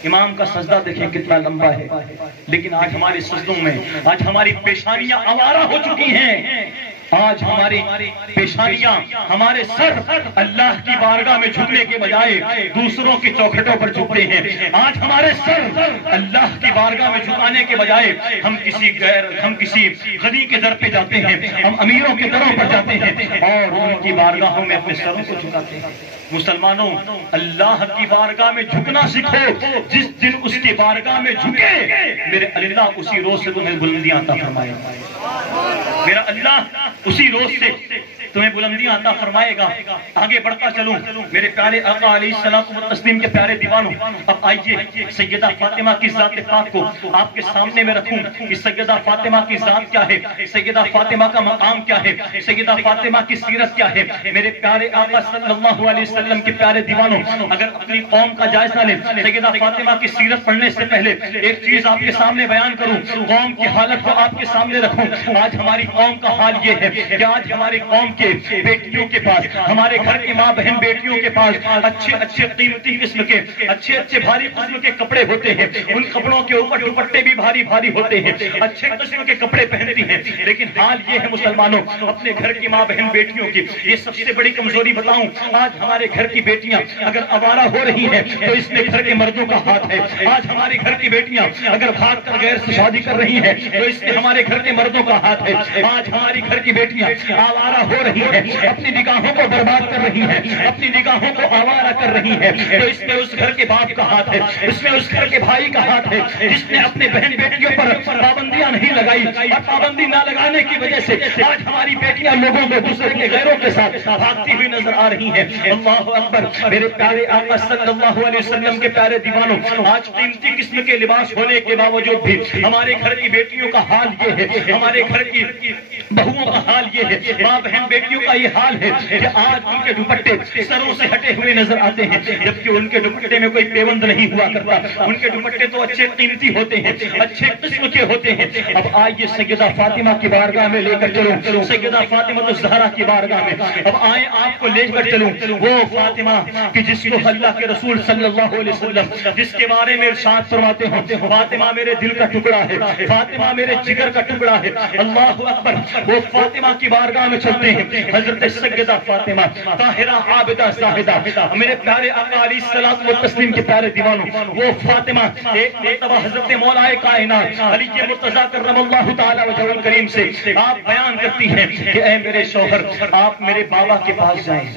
امام کا سجدہ دیکھیں کتنا لمبا ہے، لیکن آج ہمارے سجدوں میں آج ہماری پیشانیاں آوارہ ہو چکی ہیں۔ آج ہماری پیشانیاں، ہمارے سر اللہ کی بارگاہ میں جھکنے کے بجائے دوسروں کی چوکھٹوں پر جھکتے ہیں۔ آج ہمارے سر اللہ کی بارگاہ میں جھکانے کے بجائے ہم کسی غنی کے در پہ جاتے ہیں، ہم امیروں کے دروں پر جاتے ہیں اور ان کی بارگاہوں میں اپنے سروں کو جھکاتے ہیں۔ مسلمانوں، اللہ کی بارگاہ میں جھکنا سیکھو، جس دن اس کی بارگاہ میں جھکے میرے اللہ اسی روز سے تمہیں بلندیاں عطا فرمائے، میرا اللہ اسی روز سے تمہیں بلندیاں عطا فرمائے گا۔ آگے بڑھتا چلوں میرے پیارے آقا علیہ السلام و تسلیم کے پیارے دیوانوں، اب آئیے سیدہ فاطمہ کی ذات پاک کو آپ کے سامنے میں رکھوں کہ سیدہ فاطمہ کی ذات کیا ہے، سیدہ فاطمہ کا مقام کیا ہے، سیدہ فاطمہ کی سیرت کیا ہے۔ میرے پیارے آقا صلی اللہ علیہ وسلم کے پیارے دیوانوں، اگر اپنی قوم کا جائزہ لیں، سیدہ فاطمہ کی سیرت پڑھنے سے پہلے ایک چیز آپ کے سامنے بیان کروں، قوم کی حالت کو آپ کے سامنے رکھوں۔ آج ہماری قوم کا حال یہ ہے کہ آج ہماری قوم کے بیٹیوں کے پاس، ہمارے گھر کی ماں بہن بیٹیوں کے پاس اچھے قیمتی قسم کے اچھے بھاری قسم کے کپڑے ہوتے ہیں، ان کپڑوں کے اوپر دوپٹے بھی بھاری ہوتے ہیں، اچھے قسم کے کپڑے پہنتی ہیں، لیکن حال یہ ہے مسلمانوں اپنے گھر کی ماں بہن بیٹیوں کی، یہ سب سے بڑی کمزوری بتاؤں، آج ہمارے گھر کی بیٹیاں اگر آوارہ ہو رہی ہیں تو اس میں گھر کے مردوں کا ہاتھ ہے۔ آج ہمارے گھر کی بیٹیاں اگر بھاگ کر غیر سے شادی کر رہی ہیں تو اس میں ہمارے گھر کے مردوں کا ہاتھ ہے۔ آج ہماری گھر کی بیٹیاں آوارہ ہو رہی ہیں، اپنی نگاہوں کو برباد کر رہی ہیں، اپنی نگاہوں کو آوارہ کر رہی ہیں، تو اس میں اس گھر کے باپ کا ہاتھ ہے، اس میں اس گھر کے بھائی کا ہاتھ ہے جس نے اپنے بہن بیٹیوں پر پابندیاں نہیں لگائی، اور پابندی نہ لگانے کی وجہ سے آج ہماری بیٹیاں لوگوں کو دوسرے کے غیروں کے ساتھ بھاگتی ہوئی نظر آ رہی ہیں۔ اللہ اکبر، میرے پیارے آقا صلی اللہ علیہ وسلم کے پیارے دیوانوں، آج قیمتی قسم کے لباس ہونے کے باوجود بھی ہمارے گھر کی بیٹیوں کا حال یہ ہے، ہمارے گھر کی بہوؤں کا حال یہ ہے، ماں بہن بیٹیوں کا یہ حال ہے کہ آج ان کے دوپٹے سروں سے ہٹے ہوئے نظر آتے ہیں، جبکہ ان کے دوپٹے میں کوئی پیوند نہیں ہوا کرتا، ان کے دوپٹے تو اچھے قیمتی ہوتے ہیں، اچھے قسم کے ہوتے ہیں۔ اب آئیے سیدہ فاطمہ کی بارگاہ میں لے کر چلوں، سیدہ فاطمہ الزہرا کی بارگاہ میں اب آئیں آپ کو لے کر چلوں، وہ فاطمہ کہ جس کو اللہ کے رسول صلی اللہ علیہ وسلم جس کے بارے میں ارشاد فرماتے ہیں، فاطمہ میرے دل کا ٹکڑا ہے، فاطمہ میرے جگر کا ٹکڑا ہے۔ اللہ اکبر، وہ فاطمہ کی بارگاہ میں چلتے ہیں، حضرت سیدہ فاطمہ طاہرہ عابدہ زاہدہ، میرے پیارے آقا علیہ الصلوۃ والتسلیم کے پیارے دیوانوں، وہ فاطمہ ایک مرتبہ حضرت مولا کائنات علی مرتضیٰ کرم اللہ تعالی وجہہ الکریم سے آپ بیان کرتی ہیں کہ اے میرے شوہر، آپ میرے بابا کے پاس جائیں،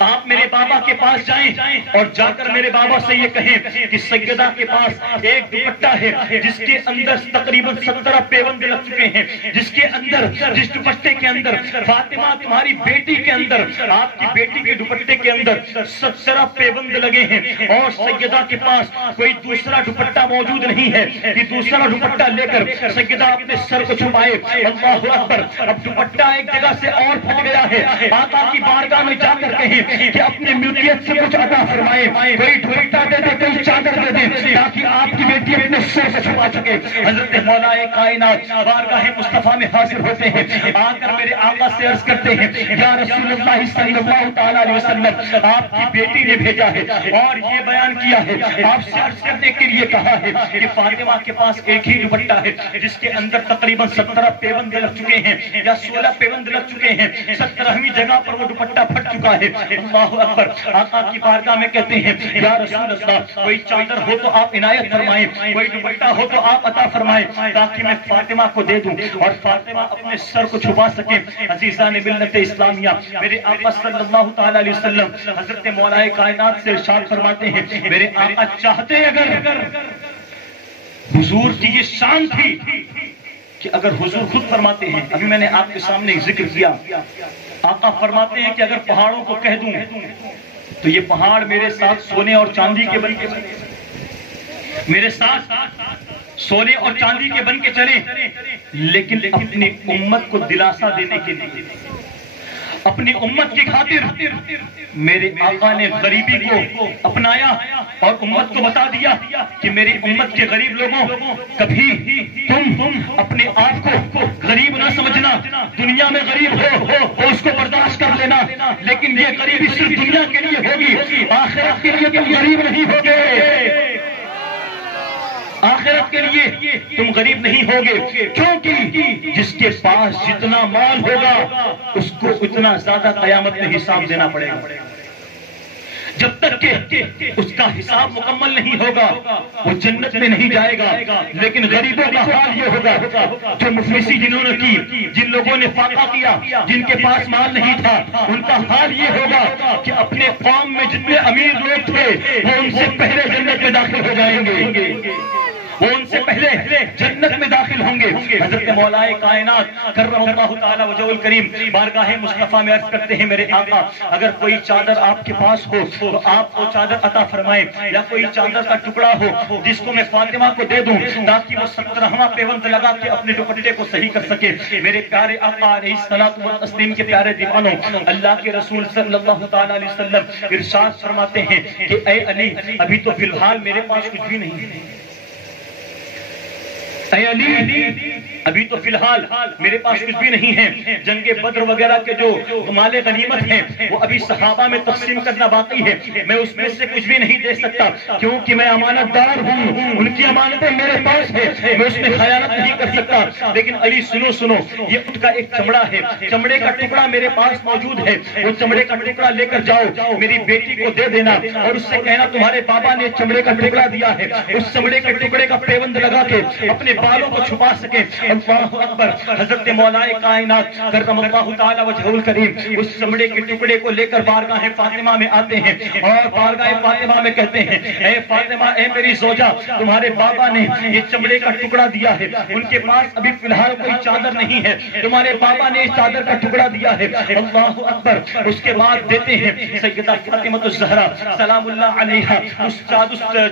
آپ میرے بابا کے پاس جائیں اور جا کر میرے بابا سے یہ کہیں کہ سیدہ کے پاس ایک دوپٹہ ہے جس کے اندر تقریباً 17 پیوند لگ چکے ہیں، جس دوپٹے کے اندر فاطمہ تمہاری بیٹی کے اندر، آپ کی بیٹی کے دوپٹے کے اندر 17 پیوند لگے ہیں، اور سیدہ کے پاس کوئی دوسرا دوپٹہ موجود نہیں ہے کہ دوسرا دوپٹہ لے کر سیدہ اپنے سر کو چھپائے۔ اللہ اکبر، اب دوپٹہ ایک جگہ سے اور پھٹ گیا ہے، آقا کی بارگاہ میں جا کر کہیں کہ اپنے ملکیت سے کچھ عطا فرمائے، کوئی دوپٹہ دے دے، کوئی چادر دے دے، تاکہ آپ کی بیٹی اپنے سر سے چھپا سکے۔ حضرت مولا کائنات بارگاہ مصطفیٰ میں حاضر ہوتے ہیں، آ کر میرے آقا سے عرض کرتے ہیں یا رسول اللہ صلی اللہ تعالی علیہ وسلم، آپ کی بیٹی نے بھیجا ہے اور یہ بیان کیا ہے، آپ سے عرض کرنے کے لیے کہا ہے کہ فاطمہ کے پاس ایک ہی دوپٹہ ہے جس کے اندر تقریباً 17 پیوند لگ چکے ہیں یا 16 پیوند لگ چکے ہیں، 17ویں جگہ پر وہ دوپٹہ پھٹ چکا ہے۔ اللہ اکبر، آقا کی بارگاہ میں کہتے ہیں یا رسول اللہ، کوئی چادر ہو تو آپ عنایت فرمائیں، کوئی دوپٹہ ہو تو آپ عطا فرمائیں تاکہ میں فاطمہ کو دے دوں اور فاطمہ اپنے سر کو چھپا سکے۔ عزیزان ملت اسلامیہ، میرے آقا صلی اللہ تعالی علیہ وسلم حضرت مولا کائنات سے ارشاد فرماتے ہیں، میرے آقا چاہتے اگر حضور کی یہ شان تھی کہ اگر حضور خود فرماتے ہیں، ابھی میں نے آپ کے سامنے ذکر کیا، آقا فرماتے ہیں کہ اگر پہاڑوں کو کہہ دوں تو یہ پہاڑ میرے ساتھ سونے اور چاندی کے بن کے میرے ساتھ سونے اور چاندی کے بن کے چلے، لیکن اپنی امت کو دلاسا دینے کے لیے، اپنی امت کی خاطر میرے آقا نے غریبی کو اپنایا اور امت کو بتا دیا کہ میری امت کے غریب لوگوں، کبھی تم اپنے آپ کو غریب نہ سمجھنا، دنیا میں غریب ہو اس کو برداشت کر لینا، لیکن یہ غریبی صرف دنیا کے لیے ہوگی، آخرت کے لیے تم غریب نہیں ہوگے، آخرت کے لیے تم غریب نہیں ہوگے، کیونکہ جس کے پاس جتنا مال ہوگا اس کو اتنا زیادہ قیامت میں حساب دینا پڑے گا۔ جب تک کہ اس کا حساب مکمل نہیں ہوگا وہ جنت میں نہیں جائے گا، لیکن غریبوں کا حال یہ ہوگا جو مفلسی جنہوں نے کی، جن لوگوں نے فاقہ کیا، جن کے پاس مال نہیں تھا، ان کا حال یہ ہوگا کہ اپنے قوم میں جتنے امیر لوگ تھے وہ ان سے پہلے جنت میں داخل ہو جائیں گے، وہ ان سے پہلے جنت میں داخل داخل ہوں گے. حضرت مولا کائنات کرم اللہ تعالی وجہہ الکریم بارگاہ مصطفیٰ میں عرض کرتے ہیں میرے آقا اگر کوئی چادر آپ کے پاس ہو تو آپ وہ چادر عطا فرمائیں, یا کوئی چادر کا ٹکڑا ہو جس کو میں فاطمہ کو دے دوں تاکہ وہ 17واں پیوند لگا کے اپنے دوپٹے کو صحیح کر سکے. میرے پیارے آقا علیہ الصلوۃ والتسلیم کے پیارے دیوانوں, اللہ کے رسول صلی اللہ تعالی علیہ وسلم ارشاد فرماتے ہیں کہ اے علی ابھی تو فی الحال میرے پاس کچھ بھی نہیں ہے. اے علی ابھی تو فی الحال میرے پاس کچھ بھی نہیں ہے. جنگ بدر وغیرہ کے جو مال غنیمت ہیں وہ ابھی صحابہ میں تقسیم کرنا باقی ہے. میں اس میں سے کچھ بھی نہیں دے سکتا کیونکہ میں امانت دار ہوں, ان کی امانتیں میرے پاس ہے, میں اس میں خیانت نہیں کر سکتا. لیکن علی سنو, یہ اونٹ کا ایک چمڑا ہے, چمڑے کا ٹکڑا میرے پاس موجود ہے. وہ چمڑے کا ٹکڑا لے کر جاؤ, میری بیٹی کو دے دینا اور اس سے کہنا تمہارے بابا نے چمڑے کا ٹکڑا دیا ہے. اس چمڑے کے ٹکڑے کا پیوند لگا کے اپنے بالوں کو چھپا سکے. اللہ اکبر. حضرت مولا کائنات کرم اللہ تعالی وجہہ الکریم اس چمڑے کے ٹکڑے کو لے کر بارگاہ فاطمہ میں آتے ہیں اور بارگاہ فاطمہ میں کہتے ہیں اے فاطمہ, اے میری زوجہ, تمہارے بابا نے یہ چمڑے کا ٹکڑا دیا ہے. ان کے پاس ابھی فی الحال کوئی چادر نہیں ہے, تمہارے بابا نے اس چادر کا ٹکڑا دیا ہے. اللہ اکبر. اس کے بعد دیتے ہیں سیدہ فاطمہ الزہرا سلام اللہ علیہا اس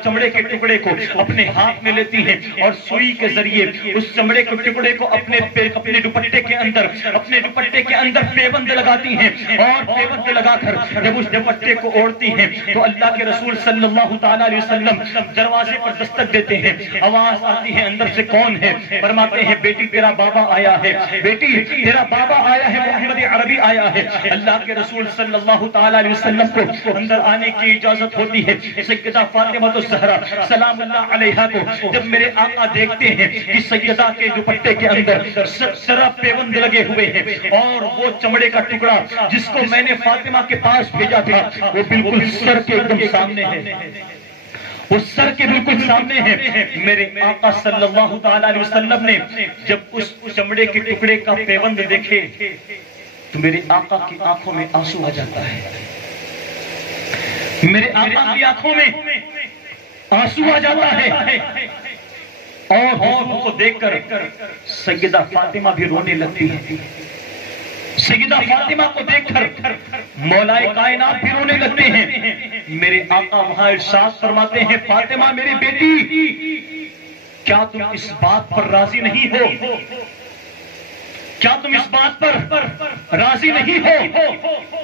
چمڑے کے ٹکڑے کو اپنے ہاتھ میں لیتی ہیں اور سوئی کے ذریعے اس چمڑے کے ٹکڑے کو اپنے دوپٹے کے اندر پیوند لگاتی ہیں اور پیوند لگا کر جب اس دوپٹے کو اوڑھتی ہیں تو اللہ کے رسول صلی اللہ تعالی علیہ وسلم دروازے پر دستک دیتے ہیں. آواز آتی ہے اندر سے کون ہے؟ فرماتے ہیں بیٹی تیرا بابا آیا ہے, بیٹی تیرا بابا آیا ہے, محمد عربی آیا ہے. اللہ کے رسول صلی اللہ تعالی علیہ وسلم کو اندر آنے کی اجازت ہوتی ہے. سیدہ فاطمہ الزہرا سلام اللہ علیہا کو جب میرے آقا دیکھتے ہیں کہ سیدہ کے دوپٹے کے اندر شراب پیوند لگے ہوئے ہیں اور وہ چمڑے کا ٹکڑا جس کو میں نے فاطمہ کے پاس بھیجا تھا وہ بالکل سر کے ایک دم سامنے ہے, وہ سر کے بالکل سامنے ہے. میرے آقا صلی اللہ تعالی علیہ وسلم نے جب اس چمڑے کے ٹکڑے کا پیوند دیکھے تو میرے آقا کی آنکھوں میں آنسو آ جاتا ہے. میرے آقا کی آنکھوں میں آنسو آ جاتا ہے اور کو دیکھ کر سیدہ فاطمہ بھی رونے لگتی ہے. سیدہ فاطمہ کو دیکھ کر مولا کائنات بھی رونے لگتے ہیں. میرے آقا وہاں ارشاد فرماتے ہیں فاطمہ میری بیٹی, کیا تم اس بات پر راضی نہیں ہو, کیا تم اس بات پر راضی نہیں ہو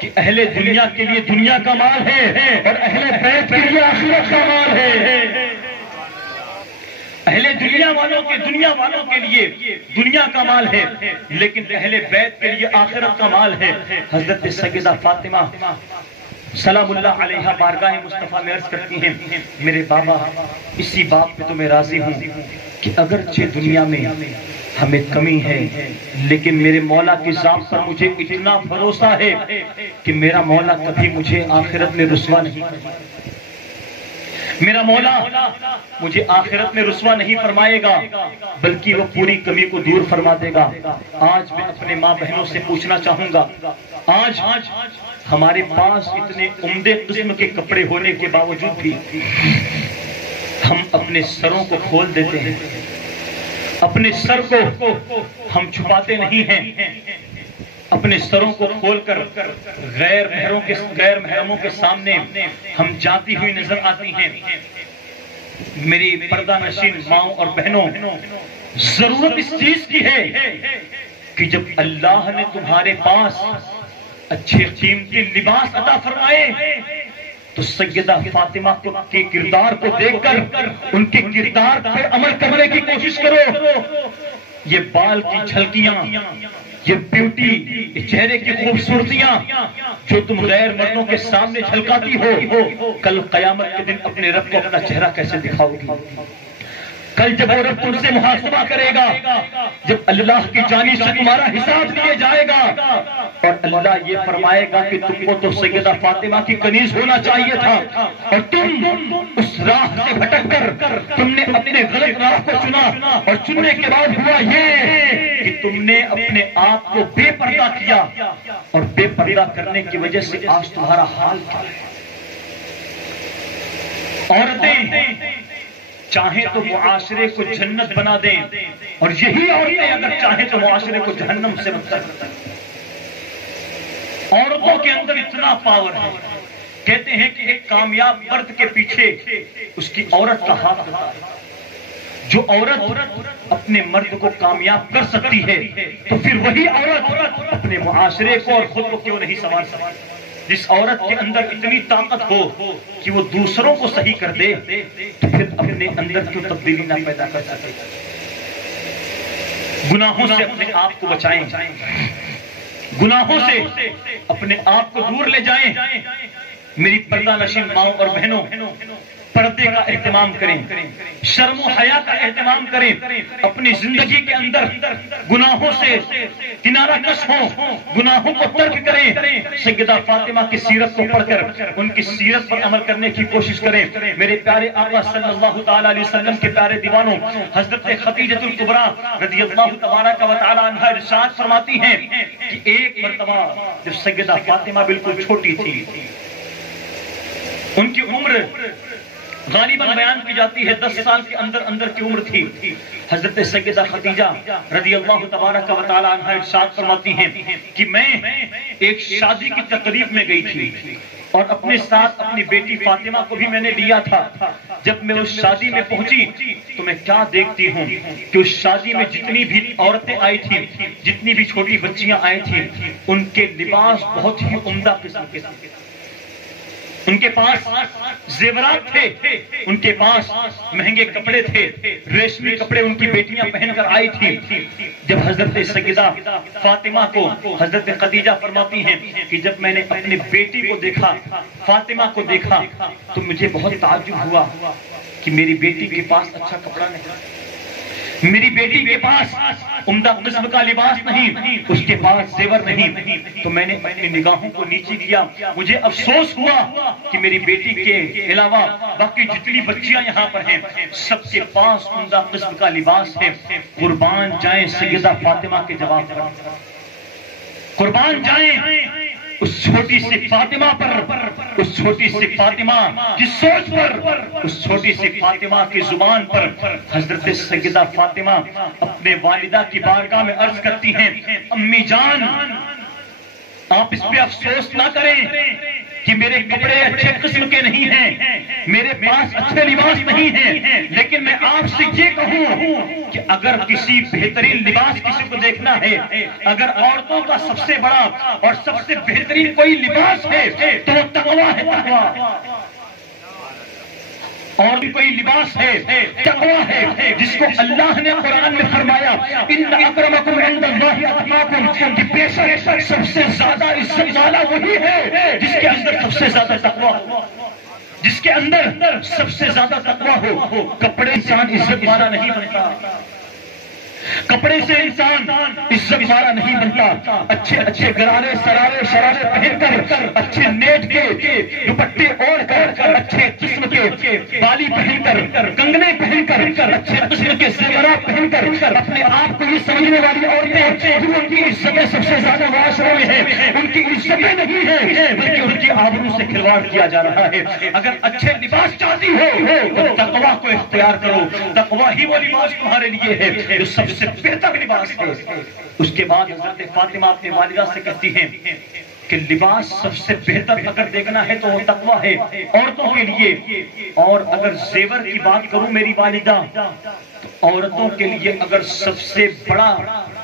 کہ اہل دنیا کے لیے دنیا کا مال ہے اور اہل بیت کے لیے آخرت کا مال ہے. اہل دنیا والوں کے لیے دنیا کا مال ہے لیکن اہل بیت کے لیے آخرت کا مال ہے. حضرت سیدہ فاطمہ سلام اللہ علیہا بارگاہ مصطفیٰ میں عرض کرتی ہیں میرے بابا اسی بات پہ تو میں راضی ہوں کہ اگرچہ دنیا میں ہمیں کمی ہے لیکن میرے مولا کی ذات پر مجھے اتنا بھروسہ ہے کہ میرا مولا کبھی مجھے آخرت میں رسوا نہیں کرے. میرا مولا مجھے آخرت میں رسوا نہیں فرمائے گا بلکہ وہ پوری کمی کو دور فرما دے گا. آج میں اپنے ماں بہنوں سے پوچھنا چاہوں گا, آج ہمارے پاس اتنے عمدے قسم کے کپڑے ہونے کے باوجود بھی ہم اپنے سروں کو کھول دیتے ہیں, اپنے سر کو ہم چھپاتے نہیں ہیں, اپنے سروں کو کھول کر غیر محرموں کے سامنے ہم جاتی ہوئی نظر آتی ہیں. میری پردہ نشین ماؤں اور بہنوں, ضرورت اس چیز کی ہے کہ جب اللہ نے تمہارے پاس اچھے قیمتی لباس عطا فرمائے تو سیدہ فاطمہ کے کردار کو دیکھ کر ان کے کردار پر عمل کرنے کی کوشش کرو. یہ بال کی جھلکیاں, یہ بیوٹی, یہ چہرے کی خوبصورتیاں جو تم غیر مردوں کے سامنے جھلکاتی ہو, کل قیامت کے دن اپنے رب کو اپنا چہرہ کیسے دکھاؤ گی؟ کل جب وہ رب تم سے محاسبہ کرے گا, جب اللہ کی جانب سے تمہارا حساب لیا جائے گا اور اللہ یہ فرمائے گا کہ تم کو تو سیدہ فاطمہ کی کنیز ہونا چاہیے تھا اور تم اس راہ سے بھٹک کر تم نے اپنے غلط راہ کو چنا اور چننے کے بعد ہوا یہ کہ تم نے اپنے آپ کو بے پردہ کیا اور بے پردہ کرنے کی وجہ سے آج تمہارا حال کیا ہے. چاہیں تو معاشرے کو جنت بنا دیں، اور یہی عورتیں اگر چاہیں تو معاشرے کو جہنم سے بدتر کر دیں۔ عورتوں کے اندر اتنا پاور ہے، کہتے ہیں کہ ایک کامیاب مرد کے پیچھے اس کی عورت کا ہاتھ ہوتا ہے۔ جو عورت اپنے مرد کو کامیاب کر سکتی ہے تو پھر وہی عورت اپنے معاشرے کو اور خود کو کیوں نہیں سنبھال سکتی؟ جس عورت کے اندر اتنی طاقت ہو کہ وہ دوسروں کو صحیح کر دے تو پھر اپنے اندر کیوں تبدیلی نہ پیدا کر سکے؟ گناہوں سے اپنے آپ کو بچائیں، گناہوں سے اپنے آپ کو دور لے جائیں۔ میری پردہ نشین ماؤں اور بہنوں، پردے کا اہتمام کریں، شرم و حیا کا اہتمام کریں، اپنی زندگی کے اندر گناہوں سے کنارہ کش ہوں، گناہوں کو ترک کریں۔ سیدہ فاطمہ کی سیرت کو پڑھ کر ان کی سیرت پر عمل کرنے کی کوشش کریں۔ میرے پیارے آقا صلی اللہ تعالیٰ علیہ وسلم کے پیارے دیوانوں، حضرت خدیجہ الکبریٰ رضی اللہ تبارک و تعالیٰ عنہا ارشاد فرماتی ہیں کہ ایک مرتبہ جب سیدہ فاطمہ بالکل چھوٹی تھی، ان کی عمر غالباً بیان کی جاتی ہے 10 سال کے اندر کی عمر تھی، حضرت سیدہ خدیجہ رضی اللہ تبارک و تعالیٰ عنہا ارشاد فرماتی ہیں کہ میں ایک شادی کی تقریب میں گئی تھی اور اپنے ساتھ اپنی بیٹی فاطمہ کو بھی میں نے لیا تھا۔ جب میں اس شادی میں پہنچی تو میں کیا دیکھتی ہوں کہ اس شادی میں جتنی بھی عورتیں آئی تھیں، جتنی بھی چھوٹی بچیاں آئی تھیں، ان کے لباس بہت ہی عمدہ قسم کے تھے۔ ان کے پاس زیورات تھے، ان کے پاس مہنگے کپڑے تھے، ریشمی کپڑے ان کی بیٹیاں پہن کر آئی تھی۔ جب حضرت سیدہ فاطمہ کو حضرت خدیجہ فرماتی ہیں کہ جب میں نے اپنی بیٹی کو دیکھا، فاطمہ کو دیکھا، تو مجھے بہت تعجب ہوا کہ میری بیٹی کے پاس اچھا کپڑا نہیں، میری بیٹی کے پاس عمدہ قسم کا لباس نہیں، اس کے پاس زیور نہیں۔ تو میں نے اپنی نگاہوں کو نیچے کیا، مجھے افسوس ہوا کہ میری بیٹی کے علاوہ باقی جتنی بچیاں یہاں پر ہیں سب کے پاس عمدہ قسم کا لباس ہے۔ قربان جائیں سیدہ فاطمہ کے جواب پر، قربان جائیں اس چھوٹی سی فاطمہ پر، اس چھوٹی سی فاطمہ کی سوچ پر، اس چھوٹی سی فاطمہ کی زبان پر۔ حضرت سیدہ فاطمہ اپنے والدہ کی بارگاہ میں عرض کرتی ہیں، امی جان آپ اس پہ افسوس نہ کریں کہ میرے کپڑے اچھے قسم کے نہیں ہیں، میرے پاس اچھے لباس نہیں ہیں، لیکن میں آپ سے یہ کہوں کہ اگر کسی بہترین لباس کسی کو دیکھنا ہے، اگر عورتوں کا سب سے بڑا اور سب سے بہترین کوئی لباس ہے تو وہ تقویٰ ہے، تقویٰ۔ اور بھی کوئی لباس ہے، تقویٰ ہے، جس کو اللہ نے قرآن میں فرمایا ان اکرمکم عند اللہ اتقاکم، کہ بے شک سب سے زیادہ عزت والا وہی ہے جس کے اندر سب سے زیادہ تقویٰ ہو، جس کے اندر سب سے زیادہ تقویٰ ہو۔ کپڑے انسان عزت والا نہیں بنتا، کپڑے سے انسان عزت والا نہیں بنتا۔ اچھے اچھے گرارے سرارے شرارے پہن کر، اچھے نیٹ کے دوپٹے اوڑھ کر، اچھے قسم کے بالی پہن کر، کنگنے پہن کر، اچھے قسم کے زیورات پہن کر، اپنے آپ کو یہ سمجھنے والی عورتیں ان کی عزتیں سب سے زیادہ معاشرے میں ہیں، ان کی عزتیں نہیں ہیں بلکہ ان کی آبرو سے کھلواڑ کیا جا رہا ہے۔ اگر اچھے لباس چاہتی ہو تو تقویٰ کو اختیار کرو، تقویٰ ہی وہ لباس تمہارے لیے ہے جو سب سے بہتر لباس ہے۔ اس کے بعد حضرت فاطمہ اپنی والدہ سے کہتی ہیں کہ لباس سب سے بہتر اگر دیکھنا ہے تو وہ تقویٰ ہے عورتوں کے لیے، اور اگر زیور کی بات کروں میری والدہ تو عورتوں کے لیے اگر سب سے بڑا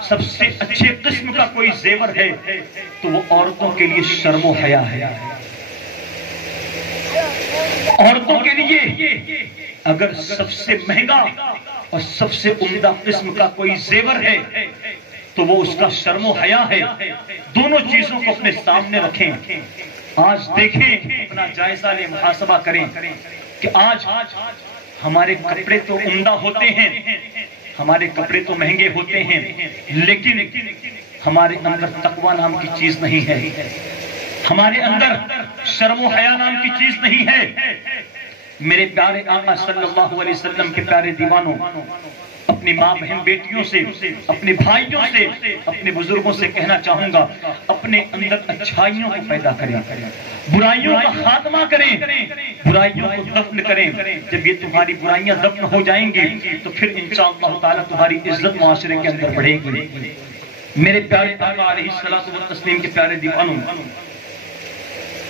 سب سے اچھے قسم کا کوئی زیور ہے تو وہ عورتوں کے لیے شرم و حیا ہے۔ عورتوں کے لیے اگر سب سے مہنگا اور سب سے عمدہ قسم کا کوئی زیور ہے تو وہ اس کا شرم و حیا ہے۔ دونوں چیزوں کو اپنے سامنے رکھیں، آج دیکھیں، اپنا جائزہ لیں، محاسبہ کریں کہ آج ہمارے کپڑے تو عمدہ ہوتے ہیں، ہمارے کپڑے تو مہنگے ہوتے ہیں، لیکن ہمارے اندر تقویٰ نام کی چیز نہیں ہے، ہمارے اندر شرم و حیا نام کی چیز نہیں ہے۔ میرے پیارے آقا صلی اللہ علیہ وسلم کے پیارے دیوانوں، اپنی ماں بہن بیٹیوں سے، اپنے بھائیوں سے، اپنے بزرگوں سے کہنا چاہوں گا، اپنے اندر اچھائیوں کو پیدا کریں، برائیوں کا خاتمہ کریں، برائیوں کو دفن کریں. جب یہ تمہاری برائیاں دفن ہو جائیں گی تو پھر انشاءاللہ تعالیٰ تمہاری عزت معاشرے کے اندر بڑھے گی. میرے پیارے آقا علیہ الصلوۃ والتسلیم کے پیارے دیوانوں،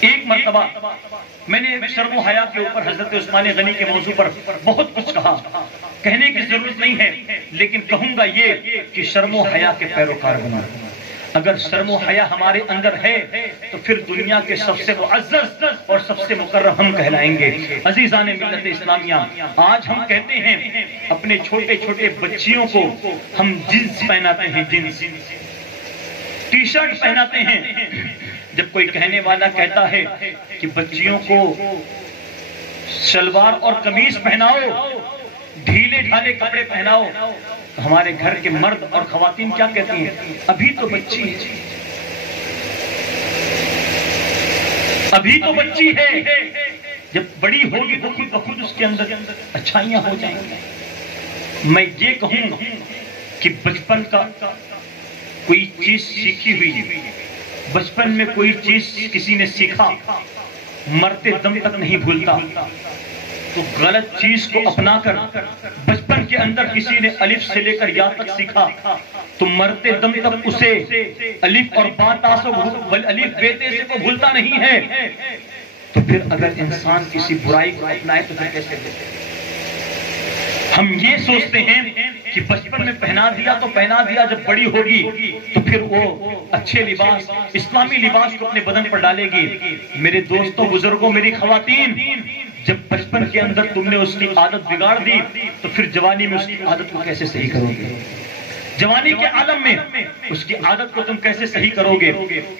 ایک مرتبہ میں نے شرم و حیا کے اوپر حضرت عثمان غنی کے موضوع پر بہت کچھ کہا. کہنے کی ضرورت نہیں ہے، لیکن کہوں گا یہ کہ شرم و حیا کے پیروکار بنو. اگر شرم و حیا ہمارے اندر ہے تو پھر دنیا کے سب سے معزز اور سب سے مکرم ہم کہلائیں گے. عزیزان ملت اسلامیہ، آج ہم کہتے ہیں اپنے چھوٹے چھوٹے بچیوں کو ہم جنس پہناتے ہیں، جنس ٹی شرٹ پہناتے ہیں. جب کوئی کہنے والا کہتا ہے کہ بچیوں کو شلوار اور قمیص پہناؤ، ڈھیلے ڈھالے کپڑے پہناؤ، ہمارے گھر کے مرد اور خواتین کیا کہتی ہیں؟ ابھی تو بچی ہے، ابھی تو بچی ہے، جب بڑی ہوگی تو خود بخود اس کے اندر اچھائیاں ہو جائیں گی. میں یہ کہوں کہ بچپن کا کوئی چیز سیکھی ہوئی، بچپن میں کوئی چیز کسی نے سیکھا، مرتے دم تک نہیں بھولتا. تو غلط چیز کو اپنا کر بچپن کے اندر کسی نے الف سے لے کر یا تک سیکھا تو مرتے دم تک اسے الف اور با تا سے الف بے تے سے کو بھولتا نہیں ہے. تو پھر اگر انسان کسی برائی کو اپنائے تو پھر کیسے بھولے؟ ہم یہ سوچتے ہیں کہ بچپن میں پہنا دیا تو پہنا دیا، جب بڑی ہوگی تو پھر وہ اچھے لباس، اسلامی لباس کو اپنے بدن پر ڈالے گی. میرے دوستوں، بزرگوں، میری خواتین، جب بچپن کے اندر تم نے اس کی عادت بگاڑ دی تو پھر جوانی میں اس کی عادت کو کیسے صحیح کرو گے؟ جوانی کے عالم میں اس کی عادت کو تم کیسے صحیح کرو گے؟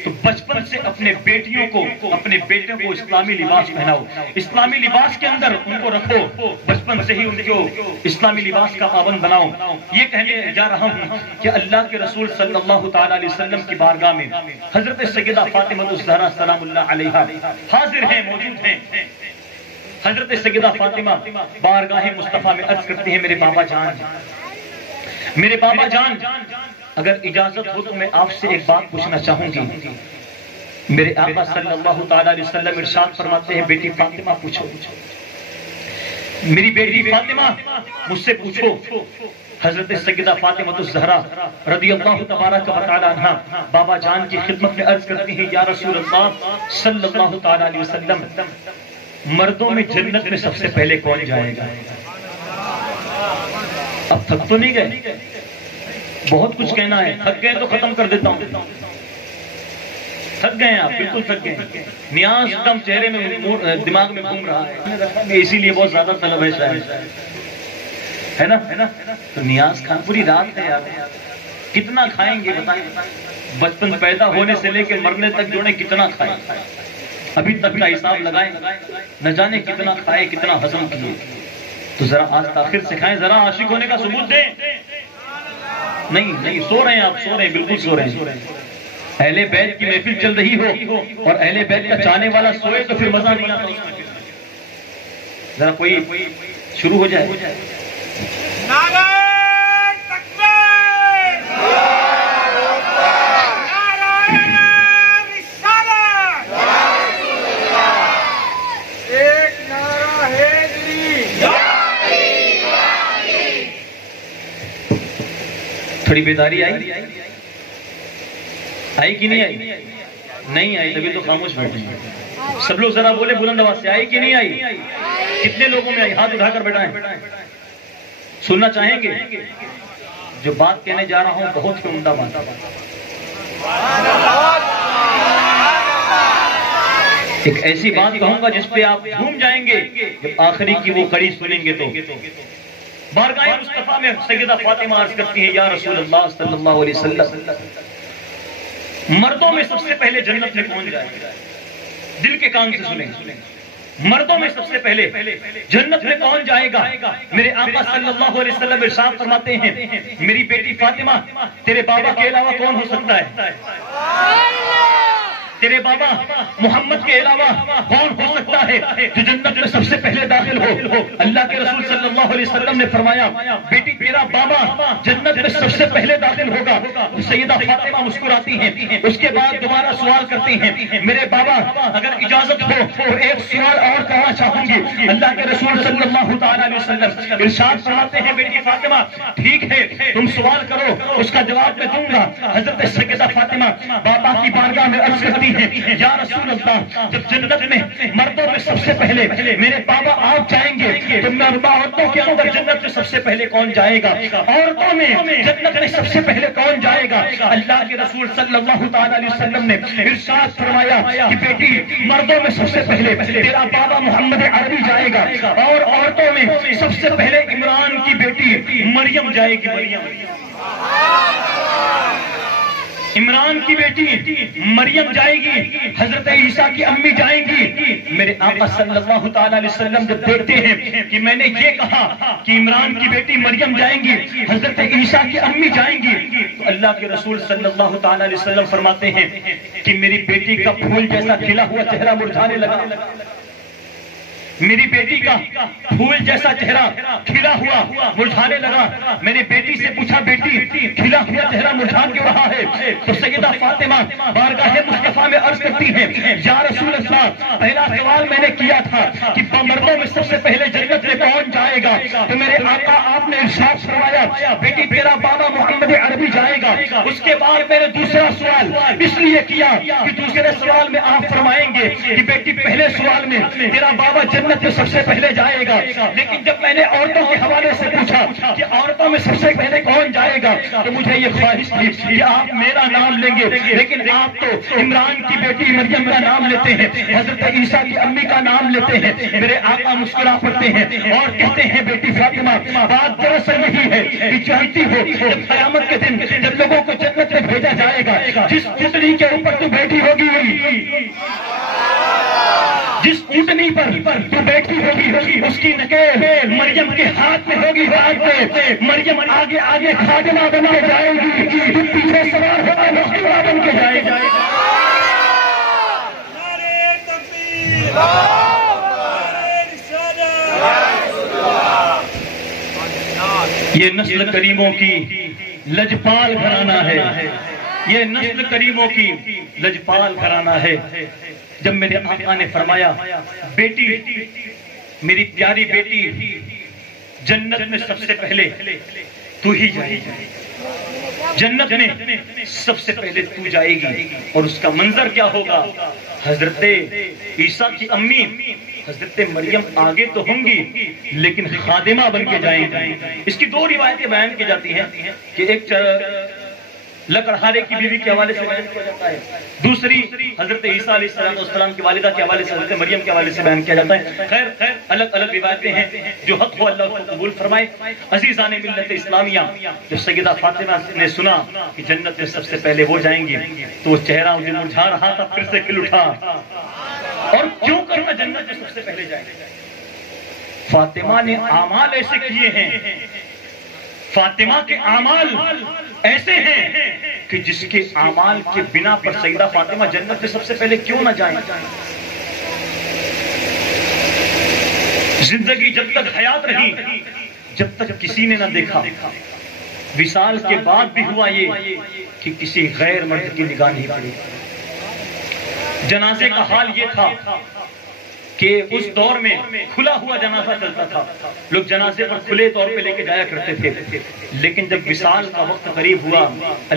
تو بچپن سے اپنے بیٹیوں کو، اپنے بیٹوں کو اسلامی لباس پہناؤ، اسلامی لباس کے اندر ان کو رکھو، بچپن سے ہی ان کو اسلامی لباس کا پابند بناؤ. یہ کہنے جا رہا ہوں کہ اللہ کے رسول صلی اللہ تعالیٰ علیہ وسلم کی بارگاہ میں حضرت سیدہ فاطمہ الزہرا سلام اللہ علیہا حاضر ہیں، موجود ہیں. حضرت سیدہ فاطمہ بارگاہ مصطفیٰ میں عرض کرتے ہیں، میرے بابا جان، میرے بابا جان، اگر اجازت ہو تو میں آپ سے ایک بات پوچھنا چاہوں گی. میرے آقا صلی اللہ تعالیٰ علیہ وسلم ارشاد فرماتے ہیں، بیٹی فاطمہ پوچھو، میری بیٹی فاطمہ مجھ سے پوچھو. حضرت سیدہ فاطمہ الزہرا رضی اللہ تبارک و تعالی عنہا بابا جان کی خدمت میں عرض کرتی ہیں، یا رسول اللہ صلی اللہ تعالیٰ علیہ وسلم، مردوں میں جنت میں سب سے پہلے کون جائے گا؟ اب تھک تو نہیں گئے؟ بہت کچھ کہنا ہے، تھک گئے تو ختم کر دیتا ہوں. تھک گئے ہیں آپ، بالکل تھک گئے. نیاز دم چہرے میں، دماغ میں گھوم رہا ہے، اسی لیے بہت زیادہ طلب ہے شاید، ہے نا؟ تو نیاز کھان پوری رات ہے یار، کتنا کھائیں گے بتائیں؟ بچپن پیدا ہونے سے لے کے مرنے تک جو نے کتنا کھائے، ابھی تک کا حساب لگائیں، نہ جانے کتنا کھائے، کتنا ہضم کیے. تو ذرا آج تاخیر سے کھائیں، ذرا عاشق ہونے کا ثبوت دیں. نہیں، سو رہے ہیں آپ، سو رہے ہیں، بالکل سو رہے ہیں. اہل بیت کی محفل چل رہی ہو اور اہل بیت کا چاہنے والا سوئے تو پھر مزہ نہیں آتا. ذرا کوئی شروع ہو جائے. نعرہ تکبیر، نعرہ رسالت، ایک نعرہ حیدری. تھوڑی بیداری آئی کہ نہیں آئی؟ نہیں آئی، تبھی تو خاموش بیٹھے ہیں. سب لوگ ذرا بولے بلند آواز سے، آئی کہ نہیں آئی؟ کتنے لوگوں میں آئی؟ ہاتھ اٹھا کر بیٹھائیں. سننا چاہیں گے؟ جو بات کہنے جا رہا ہوں بہت ہی عمدہ بات. ایک ایسی بات کہوں گا جس پہ آپ جھوم جائیں گے جب آخری کی وہ کڑی سنیں گے. تو بارگاہ مصطفیٰ میں سیدہ فاطمہ عرض کرتی ہیں، یا رسول اللہ صلی اللہ علیہ وسلم، مردوں میں سب سے پہلے جنت میں کون جائے گا؟ دل کے کان سے سنیں، مردوں میں سب سے پہلے جنت میں کون جائے گا؟ میرے آقا صلی اللہ علیہ وسلم ارشاد فرماتے ہیں، میری بیٹی فاطمہ، تیرے بابا کے علاوہ کون ہو سکتا ہے؟ تیرے بابا محمد کے علاوہ کون ہو سکتا ہے جو جنت میں سب سے پہلے داخل ہو؟ اللہ کے رسول صلی اللہ علیہ وسلم نے فرمایا، بیٹی تیرا بابا جنت میں سب سے پہلے داخل ہوگا. سیدہ فاطمہ مسکراتی ہیں، اس کے بعد دوبارہ سوال کرتی ہیں، میرے بابا اگر اجازت ہو تو ایک سوال اور کرنا چاہوں گی. اللہ کے رسول صلی اللہ تعالی علیہ وسلم ارشاد فرماتے ہیں بیٹی فاطمہ ٹھیک ہے تم سوال کرو اس کا جواب میں دوں گا۔ حضرت سیدہ فاطمہ بابا کی بارگاہ میں عرض کرتی ہیں یا رسول اللہ جب جنت میں مردوں میں سب سے پہلے میرے بابا آپ جائیں گے تو مرد عورتوں کے اندر جنت میں سب سے پہلے کون جائے گا؟ عورتوں میں جنت میں سب سے پہلے کون جائے گا؟ اللہ کے رسول صلی اللہ تعالی علیہ وسلم نے ارشاد فرمایا کہ بیٹی مردوں میں سب سے پہلے تیرا بابا محمد عربی جائے گا اور عورتوں میں سب سے پہلے عمران کی بیٹی مریم جائے گی۔ عمران کی بیٹی مریم جائے گی، حضرت عیسیٰ کی امی جائیں گی۔ میرے آقا صلی اللہ تعالی علیہ وسلم جب دیکھتے ہیں کہ میں نے یہ کہا کہ عمران کی بیٹی مریم جائیں گی، حضرت عیسیٰ کی امی جائیں گی، تو اللہ کے رسول صلی اللہ تعالی علیہ وسلم فرماتے ہیں کہ میری بیٹی کا پھول جیسا کھلا ہوا چہرہ مرجھانے لگا، میری بیٹی کا پھول جیسا چہرہ کھلا ہوا مرجھانے لگا۔ میں نے بیٹی سے پوچھا بیٹی کھلا ہوا چہرہ مرجھا کیوں رہا ہے؟ تو سیدہ فاطمہ بارگاہ مصطفیٰ میں عرض کرتی ہیں یا رسول اللہ پہلا سوال میں نے کیا تھا کہ مردوں میں سب سے پہلے جنت میں کون جائے گا، تو میرے آقا آپ نے ارشاد فرمایا بیٹی تیرا بابا محمد عربی جائے گا۔ اس کے بعد میں نے دوسرا سوال اس لیے کیا کہ دوسرے سوال میں آپ فرمائیں گے کہ بیٹی پہلے سوال میں تیرا بابا جنت میں سب سے پہلے جائے گا، لیکن جب میں نے عورتوں کے حوالے سے پوچھا کہ عورتوں میں سب سے پہلے کون جائے گا تو مجھے یہ خواہش تھی کہ آپ میرا نام لیں گے، لیکن آپ تو عمران کی بیٹی مریم کا نام لیتے ہیں، حضرت عیسیٰ کی امی کا نام لیتے ہیں۔ میرے آقا مسکرا پڑتے ہیں اور کہتے ہیں بیٹی فاطمہ بات دراصل یہی ہے کہ جانتی ہو جب قیامت کے دن جب لوگوں کو جنت میں بھیجا جائے گا جس اونٹنی کے اوپر تو بیٹھی ہوگی، جس اونٹنی پر تو بیٹھی ہوگی اس کی نکیل مریم کے ہاتھ میں ہوگی، ہاتھ میں مریم آگے آگے خادمہ بن کے جائے گی، تو پیچھے سوار ہو کر مخدومہ بن کے جائے گی۔ نعرہ تکبیر، نعرہ رسالت۔ یہ نسل کریموں کی لجپال گھرانہ ہے، یہ نسل کریموں کی لجپال گھرانہ ہے۔ جب میرے آقا نے فرمایا بیٹی میری پیاری بیٹی جنت میں سب سے پہلے تو ہی جائے گی، جنت میں سب سے پہلے تو جائے گی، اور اس کا منظر کیا ہوگا؟ حضرت عیسیٰ کی امی حضرت مریم آگے تو ہوں گی لیکن خادمہ بن کے جائیں گی۔ اس کی دو روایتیں بیان کی جاتی ہیں کہ ایک لکڑہارے کی بیوی کے حوالے سے بیان کیا جاتا ہے، دوسری حضرت عیسیٰ علیہ السلام کی والدہ کے حوالے سے حضرت مریم کے حوالے سے بیان کیا جاتا ہے۔ خیر الگ الگ روایتیں ہیں، جو حق ہو اللہ کو قبول فرمائے۔ عزیزان ملت اسلامیہ جب سیدہ فاطمہ نے سنا کہ جنت میں سب سے پہلے وہ جائیں گی تو وہ چہرہ مجھے مرجھا رہا تھا پھر سے کھل اٹھا، اور کیوں کرنا جنت میں سب سے پہلے جائیں گے؟ فاطمہ نے اعمال ایسے کیے ہیں، فاطمہ کے اعمال ایسے ہیں کہ جس کے اعمال کے بنا پر سیدہ فاطمہ جنت میں سب سے پہلے کیوں نہ جائیں؟ زندگی جب تک حیات رہی جب تک کسی نے نہ دیکھا، وصال کے بعد بھی ہوا یہ کہ کسی غیر مرد کی نگاہ نہیں پڑی۔ جنازے کا حال یہ تھا کہ اس دور میں کھلا ہوا جنازہ چلتا تھا، لوگ جنازے پر کھلے طور پہ لے کے جایا کرتے تھے، لیکن جب وصال کا وقت قریب ہوا،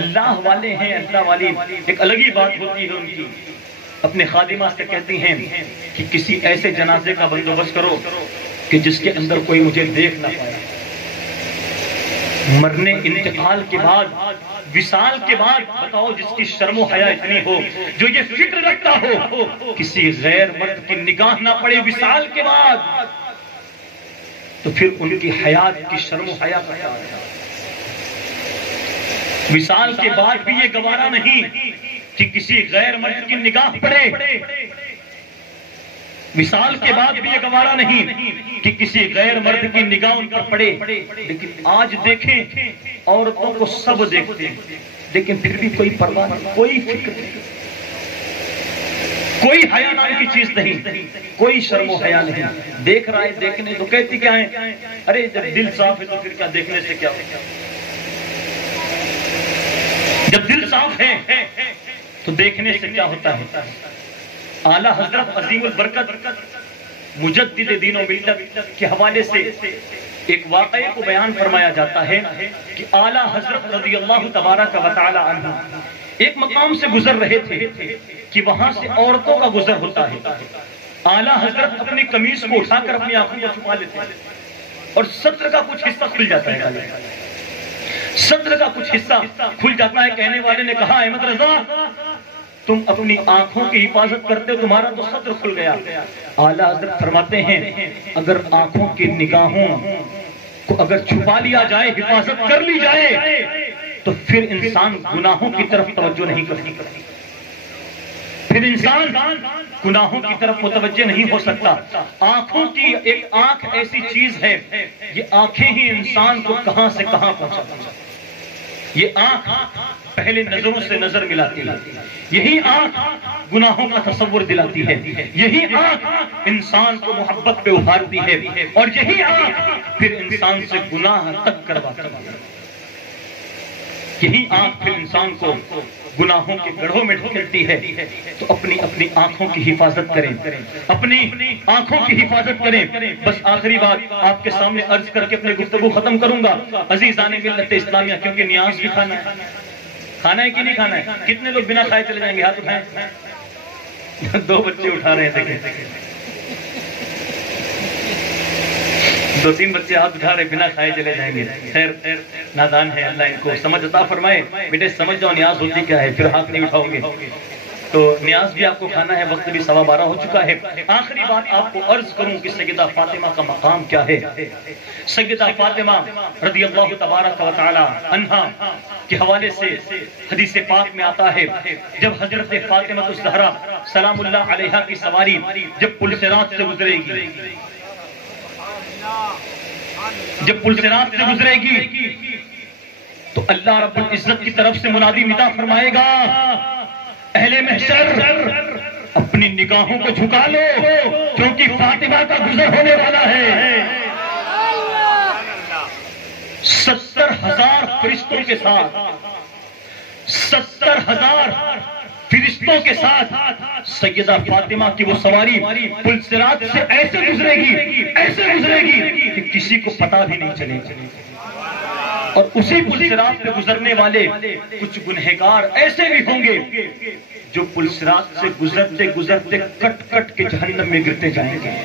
اللہ والے ہیں، اللہ والی ایک الگ ہی بات ہوتی ہے ان کی، اپنے خادمہ سے کہتی ہیں کہ کسی ایسے جنازے کا بندوبست کرو کہ جس کے اندر کوئی مجھے دیکھ نہ پائے۔ مرنے انتقال کے بعد، وصال کے بعد بتاؤ جس کی شرم و حیا اتنی ہو، جو یہ فکر رکھتا ہو کسی غیر مرد کی نگاہ نہ پڑے وصال کے بعد، تو پھر ان کی حیات کی شرم و حیا کا کیا ہے؟ وصال کے بعد بھی یہ گوارا نہیں کہ کسی غیر مرد کی نگاہ پڑے، وصال کے بعد بھی یہ گوارا نہیں کہ کسی غیر مرد کی نگاہ ان پر پڑے۔ لیکن آج دیکھیں عورتوں کو سب دیکھتے ہیں لیکن پھر بھی کوئی پرواہ نہیں، کوئی فکر نہیں، کوئی حیا نام کی چیز نہیں، کوئی شرم و حیا نہیں۔ دیکھ رہا ہے دیکھنے تو کہتی کیا ہے؟ ارے جب دل صاف ہے تو پھر کیا دیکھنے سے کیا ہوگا؟ جب دل صاف ہے تو دیکھنے سے کیا ہوتا ہے؟ اعلیٰ حضرت عظیم البرکت مجدد دین و ملت کے حوالے سے ایک واقعے کو بیان فرمایا جاتا ہے کہ اعلیٰ حضرت رضی اللہ تبارک و تعالی عنہ ایک مقام سے گزر رہے تھے کہ وہاں سے عورتوں کا گزر ہوتا ہے. اعلیٰ حضرت اپنی قمیص کو اٹھا کر اپنی آنکھوں کو چھپا لیتے ہیں اور صدر کا کچھ حصہ کھل جاتا ہے. صدر کا کچھ حصہ کھل جاتا ہے. کہنے والے نے کہا احمد رضا تم اپنی آنکھوں کی حفاظت کرتے ہو, تمہارا تو صدر کھل گیا. اعلیٰ حضرت فرماتے ہیں اگر آنکھوں کی نگاہوں کو اگر چھپا لیا جائے, حفاظت کر لی جائے, تو پھر انسان گناہوں کی طرف توجہ نہیں کرتا, پھر انسان گناہوں کی طرف متوجہ نہیں ہو سکتا. آنکھوں کی ایک آنکھ ایسی چیز ہے, یہ آنکھیں ہی انسان کو کہاں سے کہاں پہنچاتی ہیں. یہ آنکھ پہلے نظروں سے نظر ملاتی ہے, یہی آنکھ گناہوں کا تصور دلاتی ہے, یہی آنکھ انسان کو محبت پہ ابھارتی ہے, اور یہی آنکھ پھر انسان سے گناہ تک کرواتی ہے. یہی آنکھ پھر انسان کو گناہوں کے گڑھوں میں ڈھکیلتی ہے. تو اپنی آنکھوں کی حفاظت کریں, اپنی آنکھوں کی حفاظت کریں. بس آخری بات آپ کے سامنے عرض کر کے اپنی گفتگو ختم کروں گا. عزیزان ملت اسلامیہ, کیونکہ نیاز بھی کھانا ہے, کھانا ہے کہ نہیں کھانا ہے؟ کتنے لوگ بنا کھائے چلے جائیں گے؟ ہاتھ اٹھائیں. 2 بچے اٹھا رہے ہیں, دیکھیں 2-3 بچے ہاتھ اٹھا رہے, بنا کھائے چلے جائیں گے. خیر نادان ہے, اللہ ان کو سمجھ عطا فرمائے. بیٹے سمجھ جاؤ نیاز ہوتی کیا ہے, پھر ہاتھ نہیں اٹھاؤ گے تو نیاز بھی آپ کو کھانا ہے. وقت بھی 12:15 ہو چکا ہے. آخری بات آپ کو عرض کروں کہ سیدہ فاطمہ کا مقام کیا ہے. سیدہ فاطمہ رضی اللہ تبارک و تعالی عنہا کے حوالے سے حدیث پاک میں آتا ہے, جب حضرت فاطمہ الزہرا سلام اللہ علیہا کی سواری جب پل صراط سے گزرے گی, جب پل صراط سے گزرے گی تو اللہ رب العزت کی طرف سے منادی ندا فرمائے گا, اہل محشر اپنی نگاہوں کو جھکا لو کیونکہ فاطمہ کا گزر ہونے والا ہے. 70,000 فرشتوں کے ساتھ, 70,000 فرشتوں کے ساتھ سیدہ فاطمہ کی وہ سواری پل صراط سے ایسے گزرے گی, ایسے گزرے گی کہ کسی کو پتہ بھی نہیں چلے گا. اور اسی پل صراط پہ گزرنے والے کچھ گنہگار ایسے بھی ہوں گے جو پل صراط سے گزرتے گزرتے کٹ کٹ کے جہنم میں گرتے جائیں گے.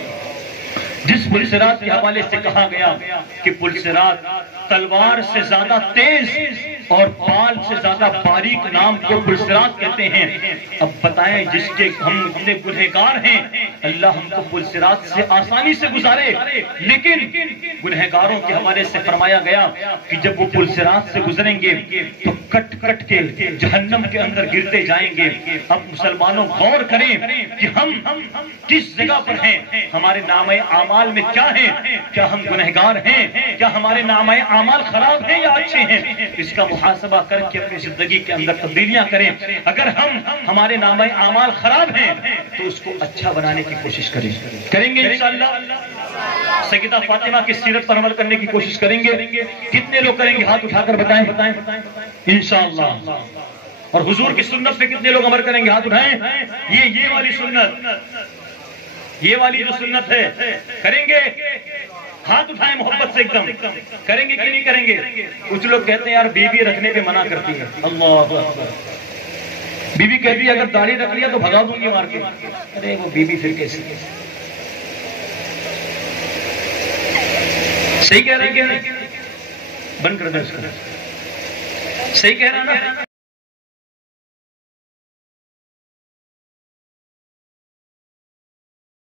جس پل صراط کے حوالے سے کہا گیا کہ پل صراط تلوار سے زیادہ تیز اور بال سے زیادہ باریک نام کو پل صراط کہتے ہیں. اب بتائیں جس کے ہم اتنے گنہگار ہیں, اللہ ہم کو پل صراط سے آسانی سے گزارے, لیکن گنہگاروں کے حوالے سے فرمایا گیا کہ جب وہ پل صراط سے گزریں گے تو کٹ کٹ کے جہنم کے اندر گرتے جائیں گے. اب مسلمانوں غور کریں کہ ہم کس جگہ پر ہیں, ہمارے نامہ اعمال میں کیا ہیں, کیا ہم گنہگار ہیں, کیا ہمارے نامہ اعمال خراب ہیں یا اچھے ہیں. اس کا محاسبہ کر کے اپنی زندگی کے اندر تبدیلیاں کریں. اگر ہمارے نامہ اعمال خراب ہیں تو اس کو اچھا بنانے کی کوشش کریں گے انشاءاللہ. سیدہ فاطمہ کی سیرت پر عمل کرنے کی کوشش کریں گے. کتنے لوگ کریں گے؟ ہاتھ اٹھا کر بتائیں انشاءاللہ. اور حضور کی سنت پہ کتنے لوگ عمل کریں گے؟ ہاتھ اٹھائیں. یہ والی سنت, یہ والی جو سنت ہے کریں گے؟ ہاتھ اٹھائیں محبت سے, ایک دم کریں گے کہ نہیں کریں گے؟ کچھ لوگ کہتے ہیں یار بیوی رکھنے پہ منع کرتی ہے. اللہ بیوی کہتی ہے اگر داڑھی رکھ لیا تو بھگا دوں گی مار کے. ارے وہ بیوی پھر کیسی ہے؟ صحیح کہہ رہے ہیں, بند کر دیں اس کو. صحیح کہہ رہا نا,